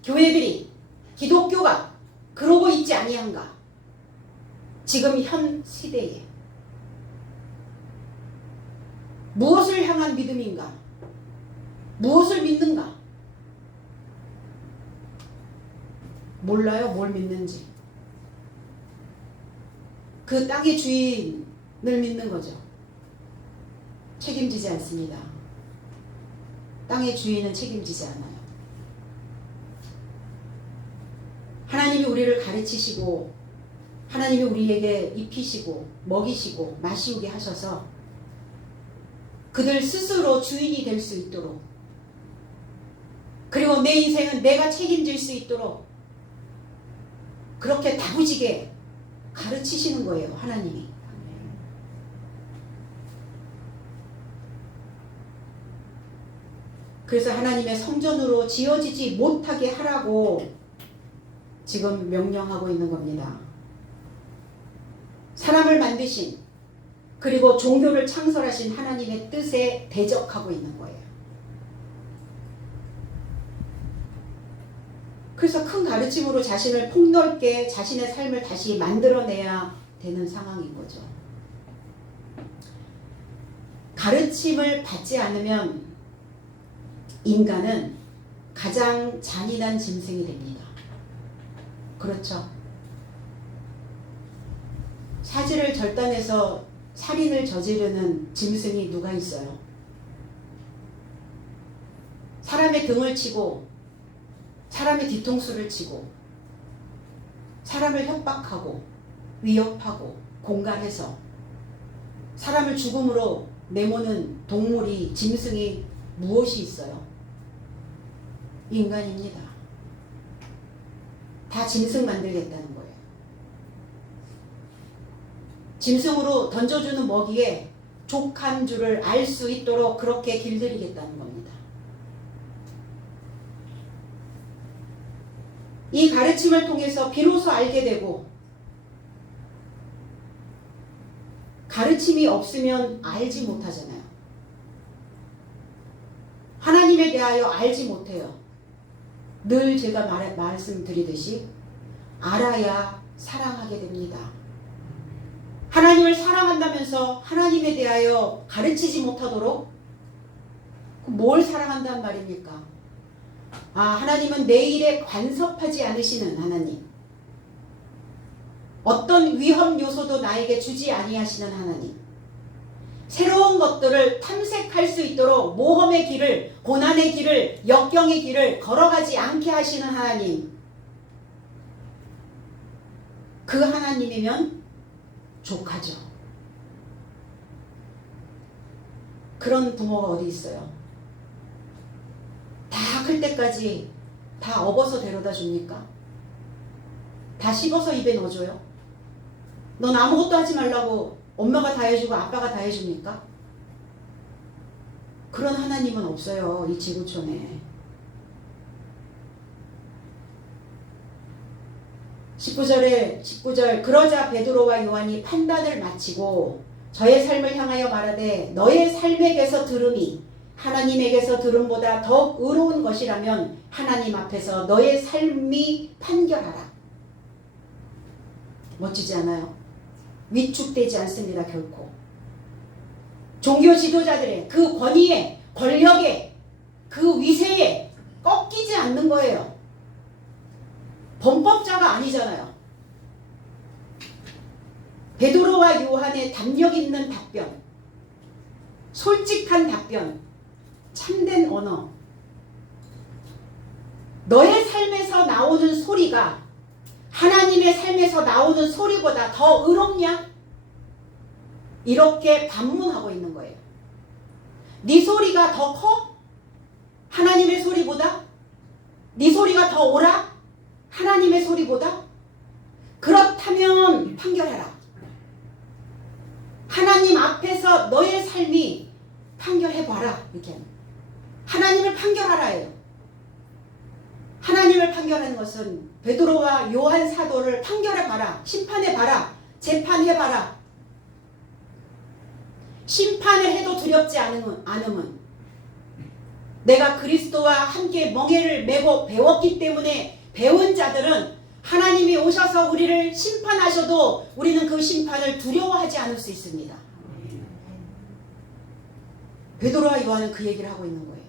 교회들이, 기독교가 그러고 있지 아니한가? 지금 현 시대에 무엇을 향한 믿음인가? 무엇을 믿는가? 몰라요, 뭘 믿는지. 그 땅의 주인을 믿는 거죠. 책임지지 않습니다. 땅의 주인은 책임지지 않아요. 하나님이 우리를 가르치시고 하나님이 우리에게 입히시고 먹이시고 마시우게 하셔서 그들 스스로 주인이 될 수 있도록 그리고 내 인생은 내가 책임질 수 있도록 그렇게 다부지게 가르치시는 거예요. 하나님이. 그래서 하나님의 성전으로 지어지지 못하게 하라고 지금 명령하고 있는 겁니다. 사람을 만드신 그리고 종교를 창설하신 하나님의 뜻에 대적하고 있는 거예요. 그래서 큰 가르침으로 자신을 폭넓게 자신의 삶을 다시 만들어내야 되는 상황인 거죠. 가르침을 받지 않으면 인간은 가장 잔인한 짐승이 됩니다. 그렇죠. 사지를 절단해서 살인을 저지르는 짐승이 누가 있어요? 사람의 등을 치고 사람의 뒤통수를 치고 사람을 협박하고 위협하고 공갈해서 사람을 죽음으로 내모는 동물이 짐승이 무엇이 있어요? 인간입니다. 다 짐승 만들겠다는 거예요. 짐승으로 던져주는 먹이에 족한 줄을 알 수 있도록 그렇게 길들이겠다는 겁니다. 이 가르침을 통해서 비로소 알게 되고, 가르침이 없으면 알지 못하잖아요. 하나님에 대하여 알지 못해요. 늘 제가 말씀드리듯이 알아야 사랑하게 됩니다. 하나님을 사랑한다면서 하나님에 대하여 가르치지 못하도록 뭘 사랑한단 말입니까? 하나님은 내 일에 간섭하지 않으시는 하나님. 어떤 위험 요소도 나에게 주지 아니하시는 하나님. 새로운 것들을 탐색할 수 있도록 모험의 길을, 고난의 길을, 역경의 길을 걸어가지 않게 하시는 하나님. 그 하나님이면 족하죠. 그런 부모가 어디 있어요? 다 클 때까지 다 업어서 데려다 줍니까? 다 씹어서 입에 넣어줘요? 넌 아무것도 하지 말라고 엄마가 다 해주고 아빠가 다 해줍니까? 그런 하나님은 없어요. 이 지구촌에. 19절 그러자 베드로와 요한이 판단을 마치고 저의 삶을 향하여 말하되 너의 삶에게서 들음이 하나님에게서 들음보다 더욱 의로운 것이라면 하나님 앞에서 너의 삶이 판결하라. 멋지지 않아요? 위축되지 않습니다. 결코. 종교 지도자들의 그 권위에, 권력에, 그 위세에 꺾이지 않는 거예요. 범법자가 아니잖아요. 베드로와 요한의 담력 있는 답변, 솔직한 답변, 참된 언어. 너의 삶에서 나오는 소리가 하나님의 삶에서 나오는 소리보다 더 의롭냐? 이렇게 반문하고 있는 거예요. 네 소리가 더 커? 하나님의 소리보다? 네 소리가 더 옳아? 하나님의 소리보다? 그렇다면 판결해라. 하나님 앞에서 너의 삶이 판결해봐라. 이렇게 하나님을 판결하라예요. 하나님을 판결하는 것은 베드로와 요한 사도를 판결해봐라. 심판해봐라. 재판해봐라. 심판을 해도 두렵지 않음은 내가 그리스도와 함께 멍에를 메고 배웠기 때문에 배운 자들은 하나님이 오셔서 우리를 심판하셔도 우리는 그 심판을 두려워하지 않을 수 있습니다. 베드로와 요한은 그 얘기를 하고 있는 거예요.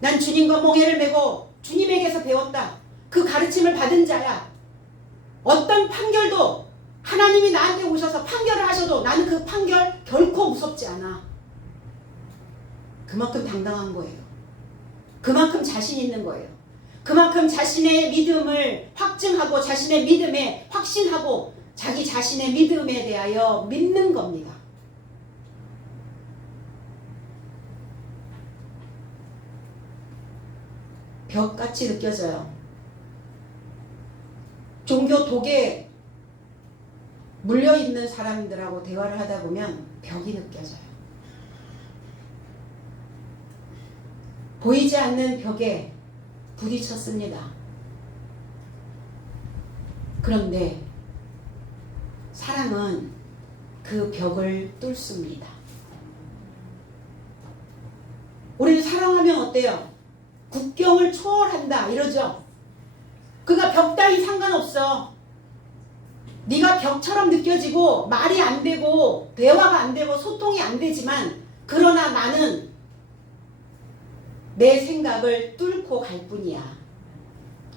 난 주님과 멍에를 메고 주님에게서 배웠다. 그 가르침을 받은 자야. 어떤 판결도 하나님이 나한테 오셔서 판결을 하셔도 나는 그 판결 결코 무섭지 않아. 그만큼 당당한 거예요. 그만큼 자신 있는 거예요. 그만큼 자신의 믿음을 확증하고 자신의 믿음에 확신하고 자기 자신의 믿음에 대하여 믿는 겁니다. 벽같이 느껴져요. 종교 독에 물려있는 사람들하고 대화를 하다 보면 벽이 느껴져요. 보이지 않는 벽에 부딪혔습니다. 그런데 사랑은 그 벽을 뚫습니다. 우리는 사랑하면 어때요? 국경을 초월한다 이러죠. 그가 벽 따위 상관없어. 네가 벽처럼 느껴지고 말이 안 되고 대화가 안 되고 소통이 안 되지만 그러나 나는 내 생각을 뚫고 갈 뿐이야.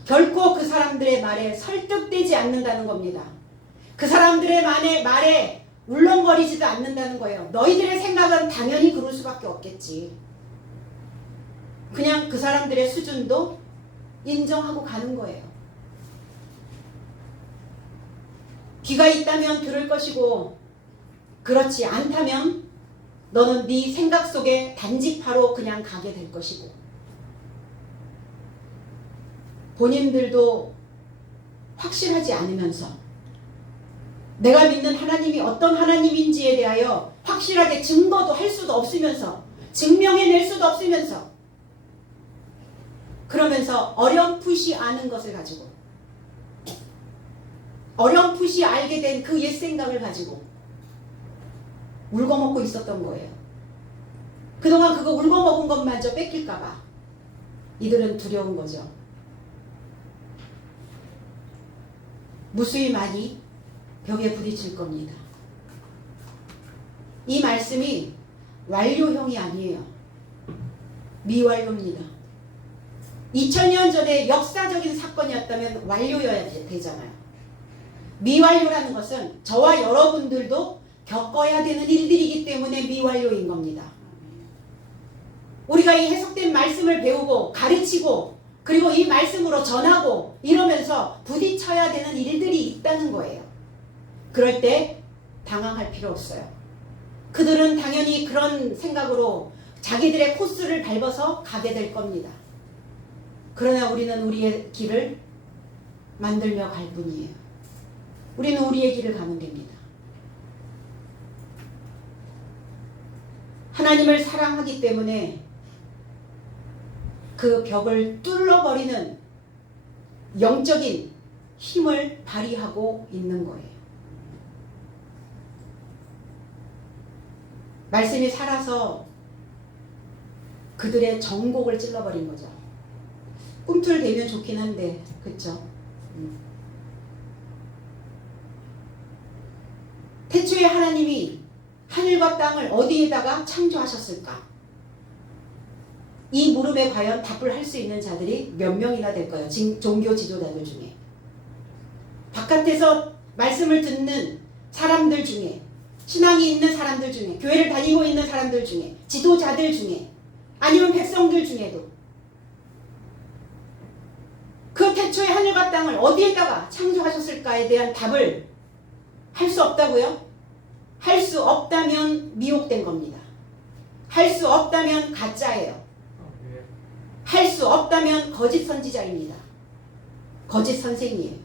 결코 그 사람들의 말에 설득되지 않는다는 겁니다. 그 사람들의 말에 울렁거리지도 않는다는 거예요. 너희들의 생각은 당연히 그럴 수밖에 없겠지. 그냥 그 사람들의 수준도 인정하고 가는 거예요. 귀가 있다면 들을 것이고 그렇지 않다면 너는 네 생각 속에 단지파로 그냥 가게 될 것이고 본인들도 확실하지 않으면서 내가 믿는 하나님이 어떤 하나님인지에 대하여 확실하게 증거도 할 수도 없으면서 증명해낼 수도 없으면서 그러면서 어렴풋이 아는 것을 가지고 어렴풋이 알게 된 그 옛 생각을 가지고 울고먹고 있었던 거예요. 그동안 그거 울고먹은 것마저 뺏길까봐 이들은 두려운 거죠. 무수히 많이 벽에 부딪힐 겁니다. 이 말씀이 완료형이 아니에요. 미완료입니다. 2000년 전에 역사적인 사건이었다면 완료여야 되잖아요. 미완료라는 것은 저와 여러분들도 겪어야 되는 일들이기 때문에 미완료인 겁니다. 우리가 이 해석된 말씀을 배우고 가르치고 그리고 이 말씀으로 전하고 이러면서 부딪혀야 되는 일들이 있다는 거예요. 그럴 때 당황할 필요 없어요. 그들은 당연히 그런 생각으로 자기들의 코스를 밟아서 가게 될 겁니다. 그러나 우리는 우리의 길을 만들며 갈 뿐이에요. 우리는 우리의 길을 가면 됩니다. 하나님을 사랑하기 때문에 그 벽을 뚫어버리는 영적인 힘을 발휘하고 있는 거예요. 말씀이 살아서 그들의 정곡을 찔러버린 거죠. 꿈틀대면 좋긴 한데, 그쵸? 태초에 하나님이 하늘과 땅을 어디에다가 창조하셨을까? 이 물음에 과연 답을 할 수 있는 자들이 몇 명이나 될까요? 종교 지도자들 중에. 바깥에서 말씀을 듣는 사람들 중에, 신앙이 있는 사람들 중에, 교회를 다니고 있는 사람들 중에, 지도자들 중에, 아니면 백성들 중에도 그 태초의 하늘과 땅을 어디에다가 창조하셨을까에 대한 답을 할 수 없다고요? 할 수 없다면 미혹된 겁니다. 할 수 없다면 가짜예요. 할 수 없다면 거짓 선지자입니다. 거짓 선생이에요.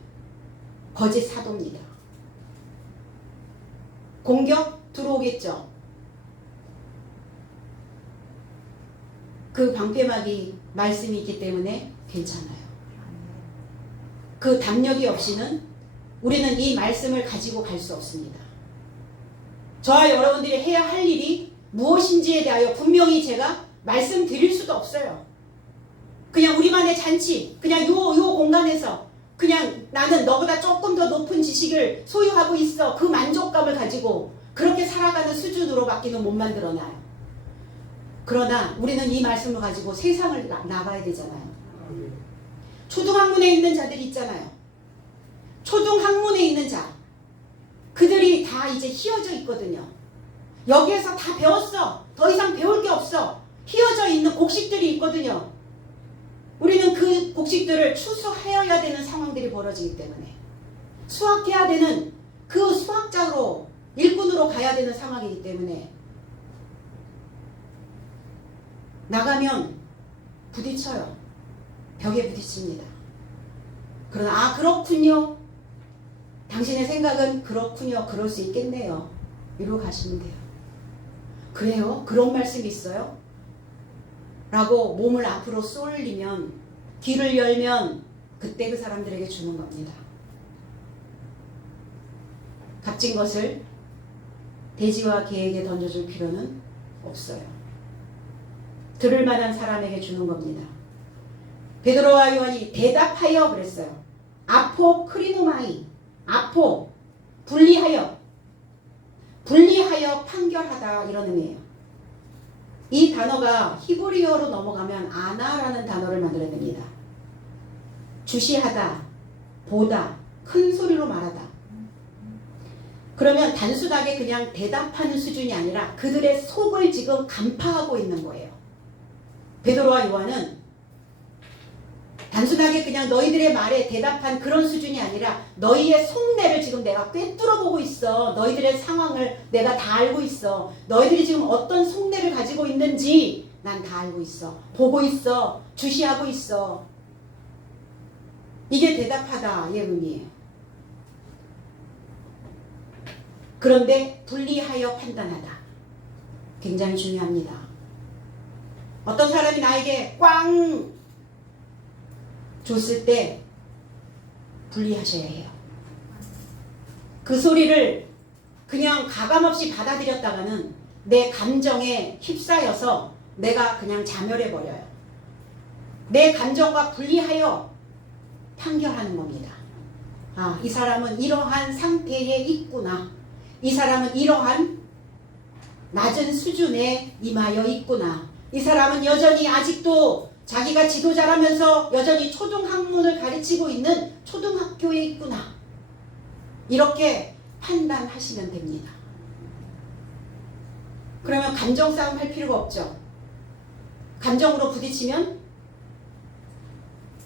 거짓 사도입니다. 공격 들어오겠죠. 그 방패막이 말씀이 있기 때문에 괜찮아요. 그 담력이 없이는 우리는 이 말씀을 가지고 갈 수 없습니다. 저와 여러분들이 해야 할 일이 무엇인지에 대하여 분명히 제가 말씀드릴 수도 없어요. 그냥 우리만의 잔치, 그냥 요 공간에서 그냥 나는 너보다 조금 더 높은 지식을 소유하고 있어. 그 만족감을 가지고 그렇게 살아가는 수준으로 밖에는 못 만들어놔요. 그러나 우리는 이 말씀을 가지고 세상을 나가야 되잖아요. 초등학문에 있는 자들이 있잖아요. 초등학문에 있는 자. 그들이 다 이제 휘어져 있거든요. 여기에서 다 배웠어. 더 이상 배울 게 없어. 휘어져 있는 곡식들이 있거든요. 우리는 그 곡식들을 추수하여야 되는 상황들이 벌어지기 때문에 수확해야 되는 그 수확자로 일꾼으로 가야 되는 상황이기 때문에 나가면 부딪혀요. 벽에 부딪힙니다. 그러나 그렇군요. 당신의 생각은 그렇군요. 그럴 수 있겠네요. 이러고 가시면 돼요. 그래요? 그런 말씀이 있어요? 라고 몸을 앞으로 쏠리면 귀를 열면 그때 그 사람들에게 주는 겁니다. 값진 것을 돼지와 개에게 던져줄 필요는 없어요. 들을 만한 사람에게 주는 겁니다. 베드로와 요한이 대답하여 그랬어요. 아포 크리노마이. 아포 분리하여 판결하다 이런 의미예요. 이 단어가 히브리어로 넘어가면 아나라는 단어를 만들어야 됩니다. 주시하다, 보다, 큰 소리로 말하다. 그러면 단순하게 그냥 대답하는 수준이 아니라 그들의 속을 지금 간파하고 있는 거예요. 베드로와 요한은 단순하게 그냥 너희들의 말에 대답한 그런 수준이 아니라 너희의 속내를 지금 내가 꿰뚫어 보고 있어. 너희들의 상황을 내가 다 알고 있어. 너희들이 지금 어떤 속내를 가지고 있는지 난 다 알고 있어. 보고 있어. 주시하고 있어. 이게 대답하다의 의미예요. 그런데 분리하여 판단하다. 굉장히 중요합니다. 어떤 사람이 나에게 꽝 줬을 때 분리하셔야 해요. 그 소리를 그냥 가감없이 받아들였다가는 내 감정에 휩싸여서 내가 그냥 자멸해버려요. 내 감정과 분리하여 판결하는 겁니다. 아, 이 사람은 이러한 상태에 있구나. 이 사람은 이러한 낮은 수준에 임하여 있구나. 이 사람은 여전히 아직도 자기가 지도자라면서 여전히 초등학문을 가르치고 있는 초등학교에 있구나. 이렇게 판단하시면 됩니다. 그러면 감정 싸움 할 필요가 없죠. 감정으로 부딪히면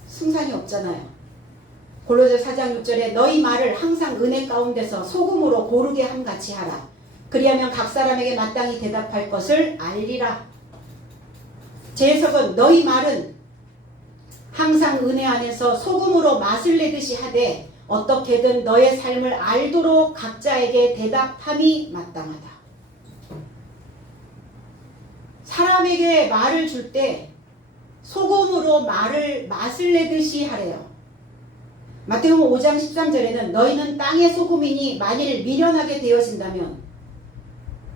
승산이 없잖아요. 골로새 4장 6절에 너희 말을 항상 은혜 가운데서 소금으로 고르게 함같이 하라. 그리하면 각 사람에게 마땅히 대답할 것을 알리라. 제 해석은 너희 말은 항상 은혜 안에서 소금으로 맛을 내듯이 하되 어떻게든 너의 삶을 알도록 각자에게 대답함이 마땅하다. 사람에게 말을 줄 때 소금으로 맛을 내듯이 하래요. 마태복음 5장 13절에는 너희는 땅의 소금이니 만일 미련하게 되어진다면,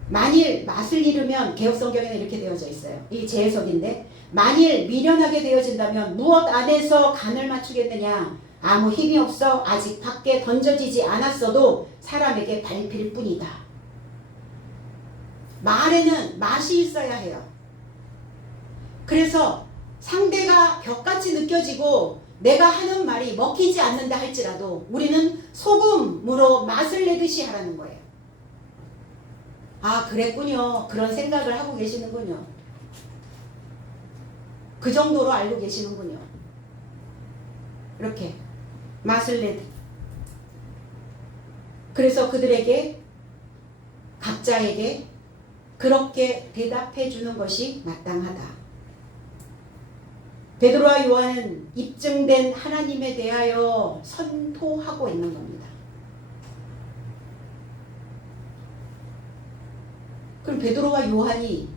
만일 맛을 잃으면 개혁성경에는 이렇게 되어져 있어요. 이 제 해석인데, 만일 미련하게 되어진다면 무엇 안에서 간을 맞추겠느냐. 아무 힘이 없어 아직 밖에 던져지지 않았어도 사람에게 밟힐 뿐이다. 말에는 맛이 있어야 해요. 그래서 상대가 벽같이 느껴지고 내가 하는 말이 먹히지 않는다 할지라도 우리는 소금으로 맛을 내듯이 하라는 거예요. 아, 그랬군요. 그런 생각을 하고 계시는군요. 그 정도로 알고 계시는군요. 이렇게 맛을 내듯. 그래서 그들에게, 각자에게 그렇게 대답해 주는 것이 마땅하다. 베드로와 요한은 입증된 하나님에 대하여 선포하고 있는 겁니다. 그럼 베드로와 요한이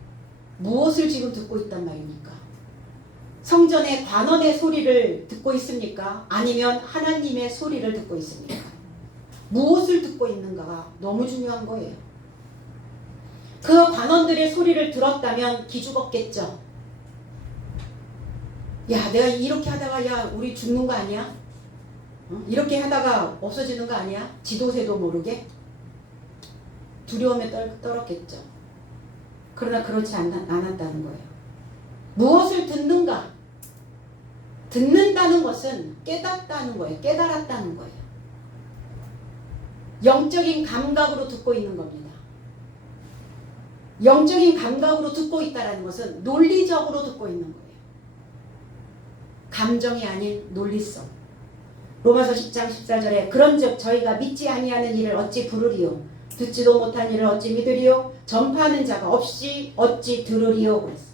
무엇을 지금 듣고 있단 말입니까? 성전의 관원의 소리를 듣고 있습니까? 아니면 하나님의 소리를 듣고 있습니까? 무엇을 듣고 있는가가 너무 중요한 거예요. 그 관원들의 소리를 들었다면 기죽었겠죠. 야, 내가 이렇게 하다가 야, 우리 죽는 거 아니야? 이렇게 하다가 없어지는 거 아니야? 지도새도 모르게? 두려움에 떨었겠죠. 그러나 그렇지 않았다는 거예요. 무엇을 듣는가? 듣는다는 것은 깨닫다는 거예요. 깨달았다는 거예요. 영적인 감각으로 듣고 있는 겁니다. 영적인 감각으로 듣고 있다는 것은 논리적으로 듣고 있는 거예요. 감정이 아닌 논리성. 로마서 10장 14절에 그런즉 저희가 믿지 아니하는 일을 어찌 부르리요? 듣지도 못한 일을 어찌 믿으리요? 전파하는 자가 없이 어찌 들으리요? 그랬어요.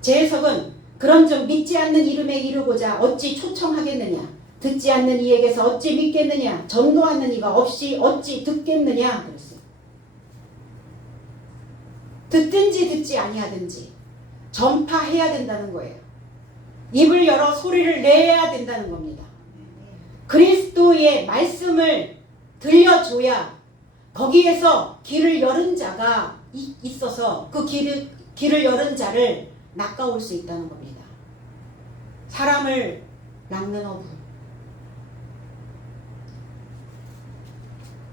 제 해석은 그런즉 믿지 않는 이름에 이르고자 어찌 초청하겠느냐? 듣지 않는 이에게서 어찌 믿겠느냐? 전도하는 이가 없이 어찌 듣겠느냐? 그랬어요. 듣든지 듣지 아니하든지 전파해야 된다는 거예요. 입을 열어 소리를 내야 된다는 겁니다. 그리스도의 말씀을 들려줘야 거기에서 길을 열은 자가 있어서 그 길을 열은 자를 낚아올 수 있다는 겁니다. 사람을 낚는 어부.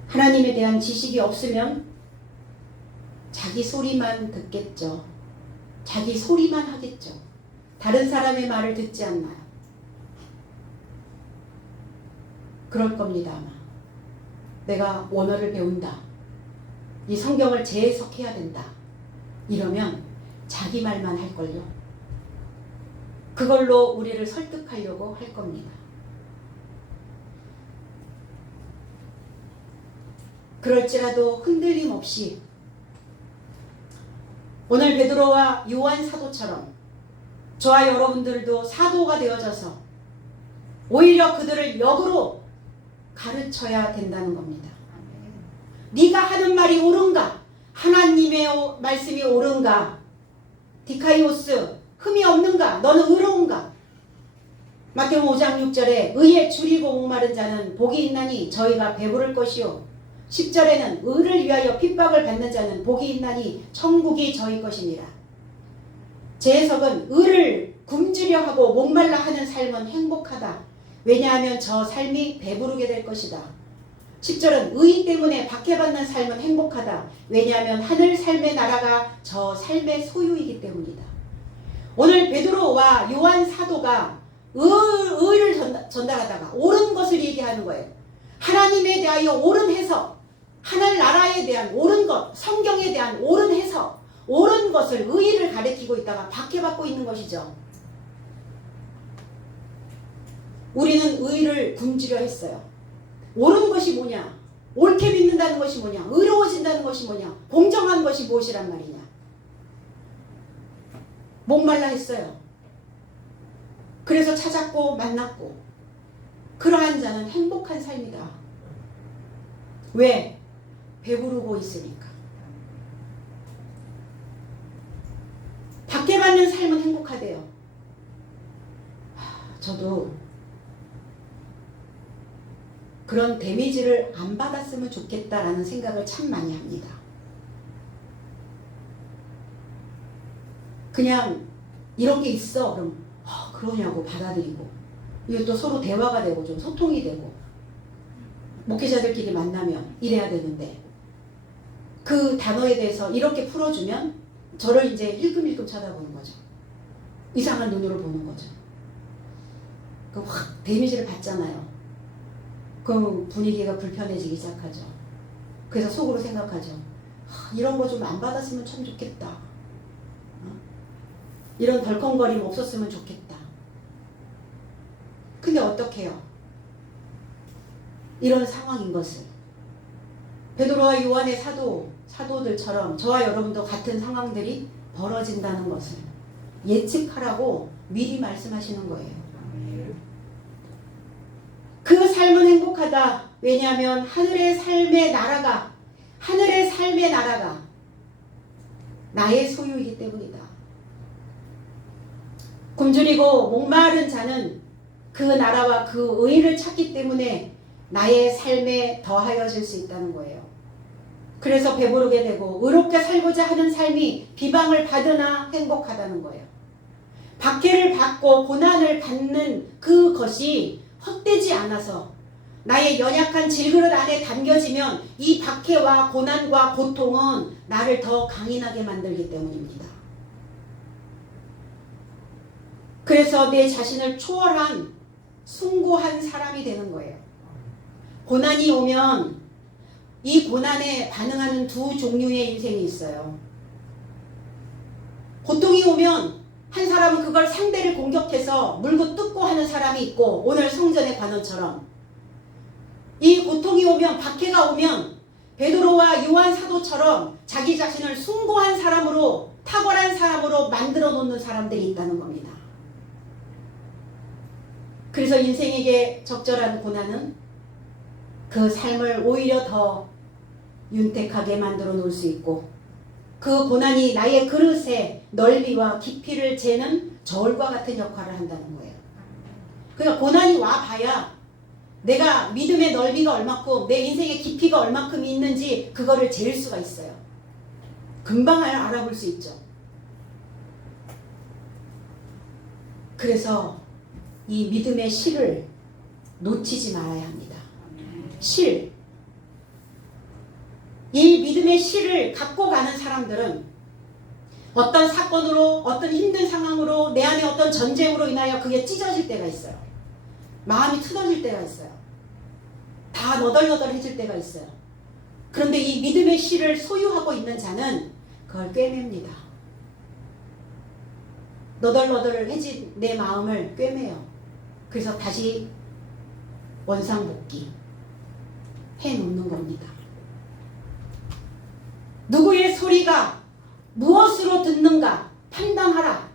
하나님에 대한 지식이 없으면 자기 소리만 듣겠죠. 자기 소리만 하겠죠. 다른 사람의 말을 듣지 않나요? 그럴 겁니다, 아마. 내가 원어를 배운다. 이 성경을 재해석해야 된다. 이러면 자기 말만 할걸요. 그걸로 우리를 설득하려고 할 겁니다. 그럴지라도 흔들림 없이 오늘 베드로와 요한 사도처럼 저와 여러분들도 사도가 되어져서 오히려 그들을 역으로 가르쳐야 된다는 겁니다. 네가 하는 말이 옳은가? 하나님의 말씀이 옳은가? 디카이오스, 흠이 없는가? 너는 의로운가? 마태복음 5장 6절에 의에 줄이고 목마른 자는 복이 있나니 저희가 배부를 것이요. 10절에는 의를 위하여 핍박을 받는 자는 복이 있나니 천국이 저희 것이니라. 제 해석은 의를 굶주려 하고 목말라 하는 삶은 행복하다. 왜냐하면 저 삶이 배부르게 될 것이다. 10절은 의 때문에 박해받는 삶은 행복하다. 왜냐하면 하늘 삶의 나라가 저 삶의 소유이기 때문이다. 오늘 베드로와 요한 사도가 의를 전달하다가 옳은 것을 얘기하는 거예요. 하나님에 대하여 옳은 해석, 하늘 나라에 대한 옳은 것, 성경에 대한 옳은 해석, 옳은 것을 의를 가리키고 있다가 박해받고 있는 것이죠. 우리는 의를 굶주려 했어요. 옳은 것이 뭐냐? 옳게 믿는다는 것이 뭐냐? 의로워진다는 것이 뭐냐? 공정한 것이 무엇이란 말이냐? 목말라 했어요. 그래서 찾았고 만났고 그러한 자는 행복한 삶이다. 왜? 배부르고 있으니까. 박해받는 삶은 행복하대요. 저도 그런 데미지를 안 받았으면 좋겠다라는 생각을 참 많이 합니다. 그냥 이런 게 있어 그럼 그러냐고 받아들이고 이게 또 서로 대화가 되고 좀 소통이 되고 목회자들끼리 만나면 이래야 되는데 그 단어에 대해서 이렇게 풀어주면 저를 이제 힐끔힐끔 쳐다보는 거죠. 이상한 눈으로 보는 거죠. 그 확 데미지를 받잖아요. 그럼 분위기가 불편해지기 시작하죠. 그래서 속으로 생각하죠. 이런 거 좀 안 받았으면 참 좋겠다. 이런 덜컹거림 없었으면 좋겠다. 근데 어떻게 해요? 이런 상황인 것을 베드로와 요한의 사도들처럼 저와 여러분도 같은 상황들이 벌어진다는 것을 예측하라고 미리 말씀하시는 거예요. 그 삶은 행복하다. 왜냐하면 하늘의 삶의 나라가 나의 소유이기 때문이다. 굶주리고 목마른 자는 그 나라와 그 의를 찾기 때문에 나의 삶에 더하여질 수 있다는 거예요. 그래서 배부르게 되고 의롭게 살고자 하는 삶이 비방을 받으나 행복하다는 거예요. 박해를 받고 고난을 받는 그것이 헛되지 않아서 나의 연약한 질그릇 안에 담겨지면 이 박해와 고난과 고통은 나를 더 강인하게 만들기 때문입니다. 그래서 내 자신을 초월한 숭고한 사람이 되는 거예요. 고난이 오면 이 고난에 반응하는 두 종류의 인생이 있어요. 고통이 오면 한 사람은 그걸 상대를 공격해서 물고 뜯고 하는 사람이 있고 오늘 성전의 관원처럼 이 고통이 오면 박해가 오면 베드로와 요한 사도처럼 자기 자신을 숭고한 사람으로 탁월한 사람으로 만들어 놓는 사람들이 있다는 겁니다. 그래서 인생에게 적절한 고난은 그 삶을 오히려 더 윤택하게 만들어 놓을 수 있고 그 고난이 나의 그릇의 넓이와 깊이를 재는 저울과 같은 역할을 한다는 거예요. 그러니까 고난이 와봐야 내가 믿음의 넓이가 얼마큼 내 인생의 깊이가 얼마큼 있는지 그거를 잴 수가 있어요. 금방 알아볼 수 있죠. 그래서 이 믿음의 실을 놓치지 말아야 합니다. 실. 이 믿음의 실을 갖고 가는 사람들은 어떤 사건으로 어떤 힘든 상황으로 내 안에 어떤 전쟁으로 인하여 그게 찢어질 때가 있어요. 마음이 틀어질 때가 있어요. 다 너덜너덜해질 때가 있어요. 그런데 이 믿음의 실을 소유하고 있는 자는 그걸 꿰맵니다. 너덜너덜해진 내 마음을 꿰매요. 그래서 다시 원상복귀 해놓는 겁니다. 누구의 소리가 무엇으로 듣는가 판단하라.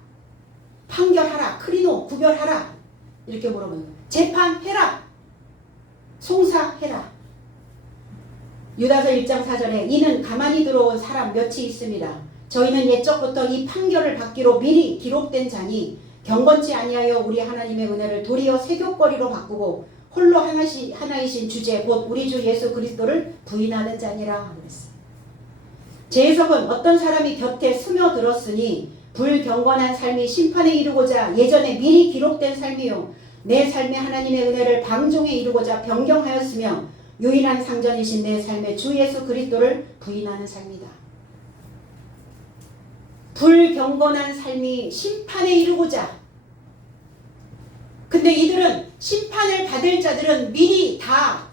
판결하라. 크리노 구별하라. 이렇게 물어보는 거예요. 재판해라. 송사해라. 유다서 1장 4절에 이는 가만히 들어온 사람 몇이 있습니다. 저희는 옛적부터 이 판결을 받기로 미리 기록된 자니 경건치 아니하여 우리 하나님의 은혜를 도리어 세교거리로 바꾸고 홀로 하나이신 주제 곧 우리 주 예수 그리스도를 부인하는 자니라 그랬어요. 제 해석은 어떤 사람이 곁에 스며들었으니 불경건한 삶이 심판에 이르고자 예전에 미리 기록된 삶이요 내 삶에 하나님의 은혜를 방종에 이루고자 변경하였으며 유일한 상전이신 내 삶의 주 예수 그리스도를 부인하는 삶이다. 불경건한 삶이 심판에 이르고자. 근데 이들은 심판을 받을 자들은 미리 다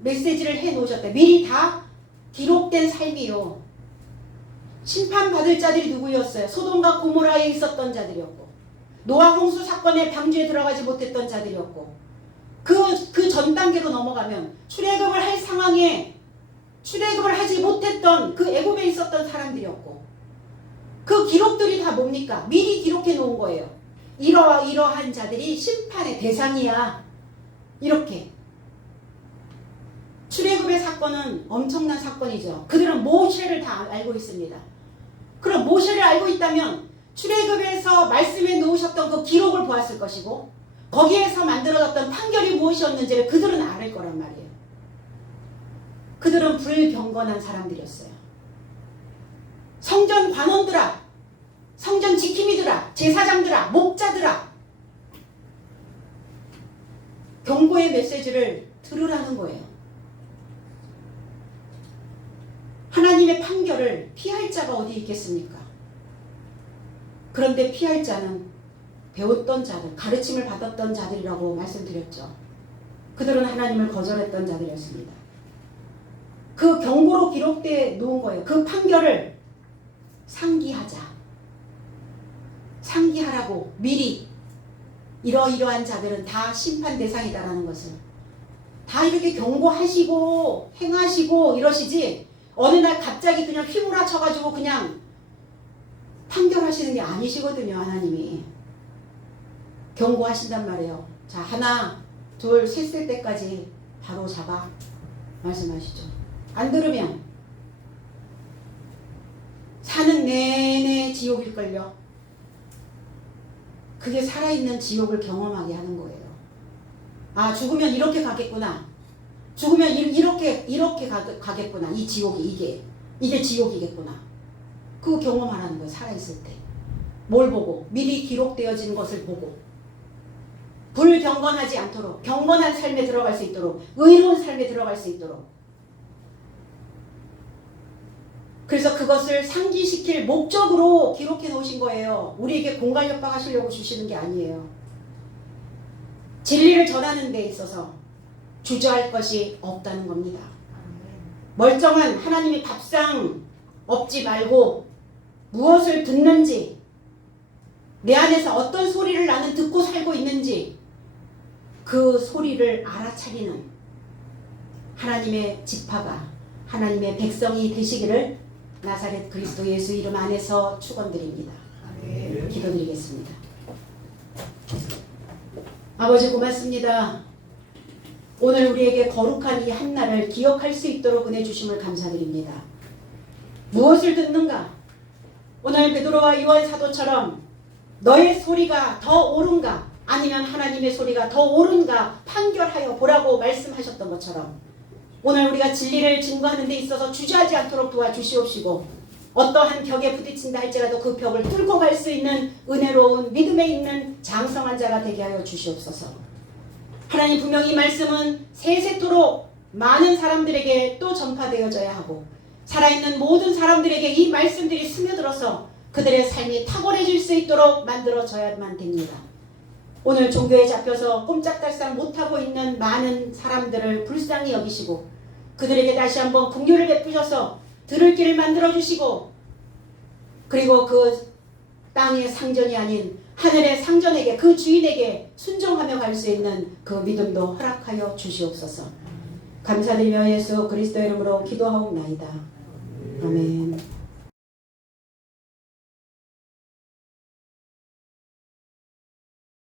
메시지를 해놓으셨다. 미리 다 기록된 삶이요. 심판받을 자들이 누구였어요? 소돔과 고모라에 있었던 자들이었고 노아 홍수 사건의 방주에 들어가지 못했던 자들이었고 그 전 단계로 넘어가면 출애굽을 할 상황에 출애굽을 하지 못했던 그 애굽에 있었던 사람들이었고 그 기록들이 다 뭡니까? 미리 기록해 놓은 거예요. 이러한 자들이 심판의 대상이야. 이렇게. 출애굽의 사건은 엄청난 사건이죠. 그들은 모세를 다 알고 있습니다. 그럼 모세를 알고 있다면 출애굽에서 말씀해 놓으셨던 그 기록을 보았을 것이고 거기에서 만들어졌던 판결이 무엇이었는지를 그들은 알 거란 말이에요. 그들은 불경건한 사람들이었어요. 성전 관원들아, 성전 지킴이들아, 제사장들아, 목자들아, 경고의 메시지를 들으라는 거예요. 하나님의 판결을 피할 자가 어디 있겠습니까? 그런데 피할 자는 배웠던 자들, 가르침을 받았던 자들이라고 말씀드렸죠. 그들은 하나님을 거절했던 자들이었습니다. 그 경고로 기록되어 놓은 거예요. 그 판결을 상기하자. 상기하라고 미리 이러이러한 자들은 다 심판 대상이다라는 것을 다 이렇게 경고하시고 행하시고 이러시지 어느 날 갑자기 그냥 휘몰아쳐가지고 그냥 판결하시는 게 아니시거든요. 하나님이 경고하신단 말이에요. 자, 하나 둘 셋 셀 때까지 바로 잡아 말씀하시죠. 안 들으면 사는 내내 지옥일걸요. 그게 살아있는 지옥을 경험하게 하는 거예요. 아, 죽으면 이렇게 가겠구나. 죽으면 이렇게 가겠구나. 이 지옥이 이게 지옥이겠구나. 그거 경험하라는 거예요. 살아있을 때. 뭘 보고? 미리 기록되어진 것을 보고. 불경건하지 않도록 경건한 삶에 들어갈 수 있도록 의로운 삶에 들어갈 수 있도록. 그래서 그것을 상기시킬 목적으로 기록해 놓으신 거예요. 우리에게 공간 협박하시려고 주시는 게 아니에요. 진리를 전하는 데 있어서 주저할 것이 없다는 겁니다. 멀쩡한 하나님의 밥상 없지 말고 무엇을 듣는지 내 안에서 어떤 소리를 나는 듣고 살고 있는지 그 소리를 알아차리는 하나님의 지파가 하나님의 백성이 되시기를 나사렛 그리스도 예수 이름 안에서 축원드립니다. 기도드리겠습니다. 아버지 고맙습니다. 오늘 우리에게 거룩한 이 한날을 기억할 수 있도록 은혜 주심을 감사드립니다. 무엇을 듣는가? 오늘 베드로와 요한 사도처럼 너의 소리가 더 옳은가? 아니면 하나님의 소리가 더 옳은가? 판결하여 보라고 말씀하셨던 것처럼 오늘 우리가 진리를 증거하는 데 있어서 주저하지 않도록 도와주시옵시고 어떠한 벽에 부딪힌다 할지라도 그 벽을 뚫고 갈 수 있는 은혜로운 믿음에 있는 장성한 자가 되게 하여 주시옵소서. 하나님 분명히 이 말씀은 세세토록 많은 사람들에게 또 전파되어져야 하고 살아있는 모든 사람들에게 이 말씀들이 스며들어서 그들의 삶이 탁월해질 수 있도록 만들어져야만 됩니다. 오늘 종교에 잡혀서 꼼짝달싹 못하고 있는 많은 사람들을 불쌍히 여기시고 그들에게 다시 한번 긍휼을 베푸셔서 들을 길을 만들어주시고 그리고 그 땅의 상전이 아닌 하늘의 상전에게 그 주인에게 순종하며 갈 수 있는 그 믿음도 허락하여 주시옵소서. 감사드리며 예수 그리스도 이름으로 기도하옵나이다. 아멘.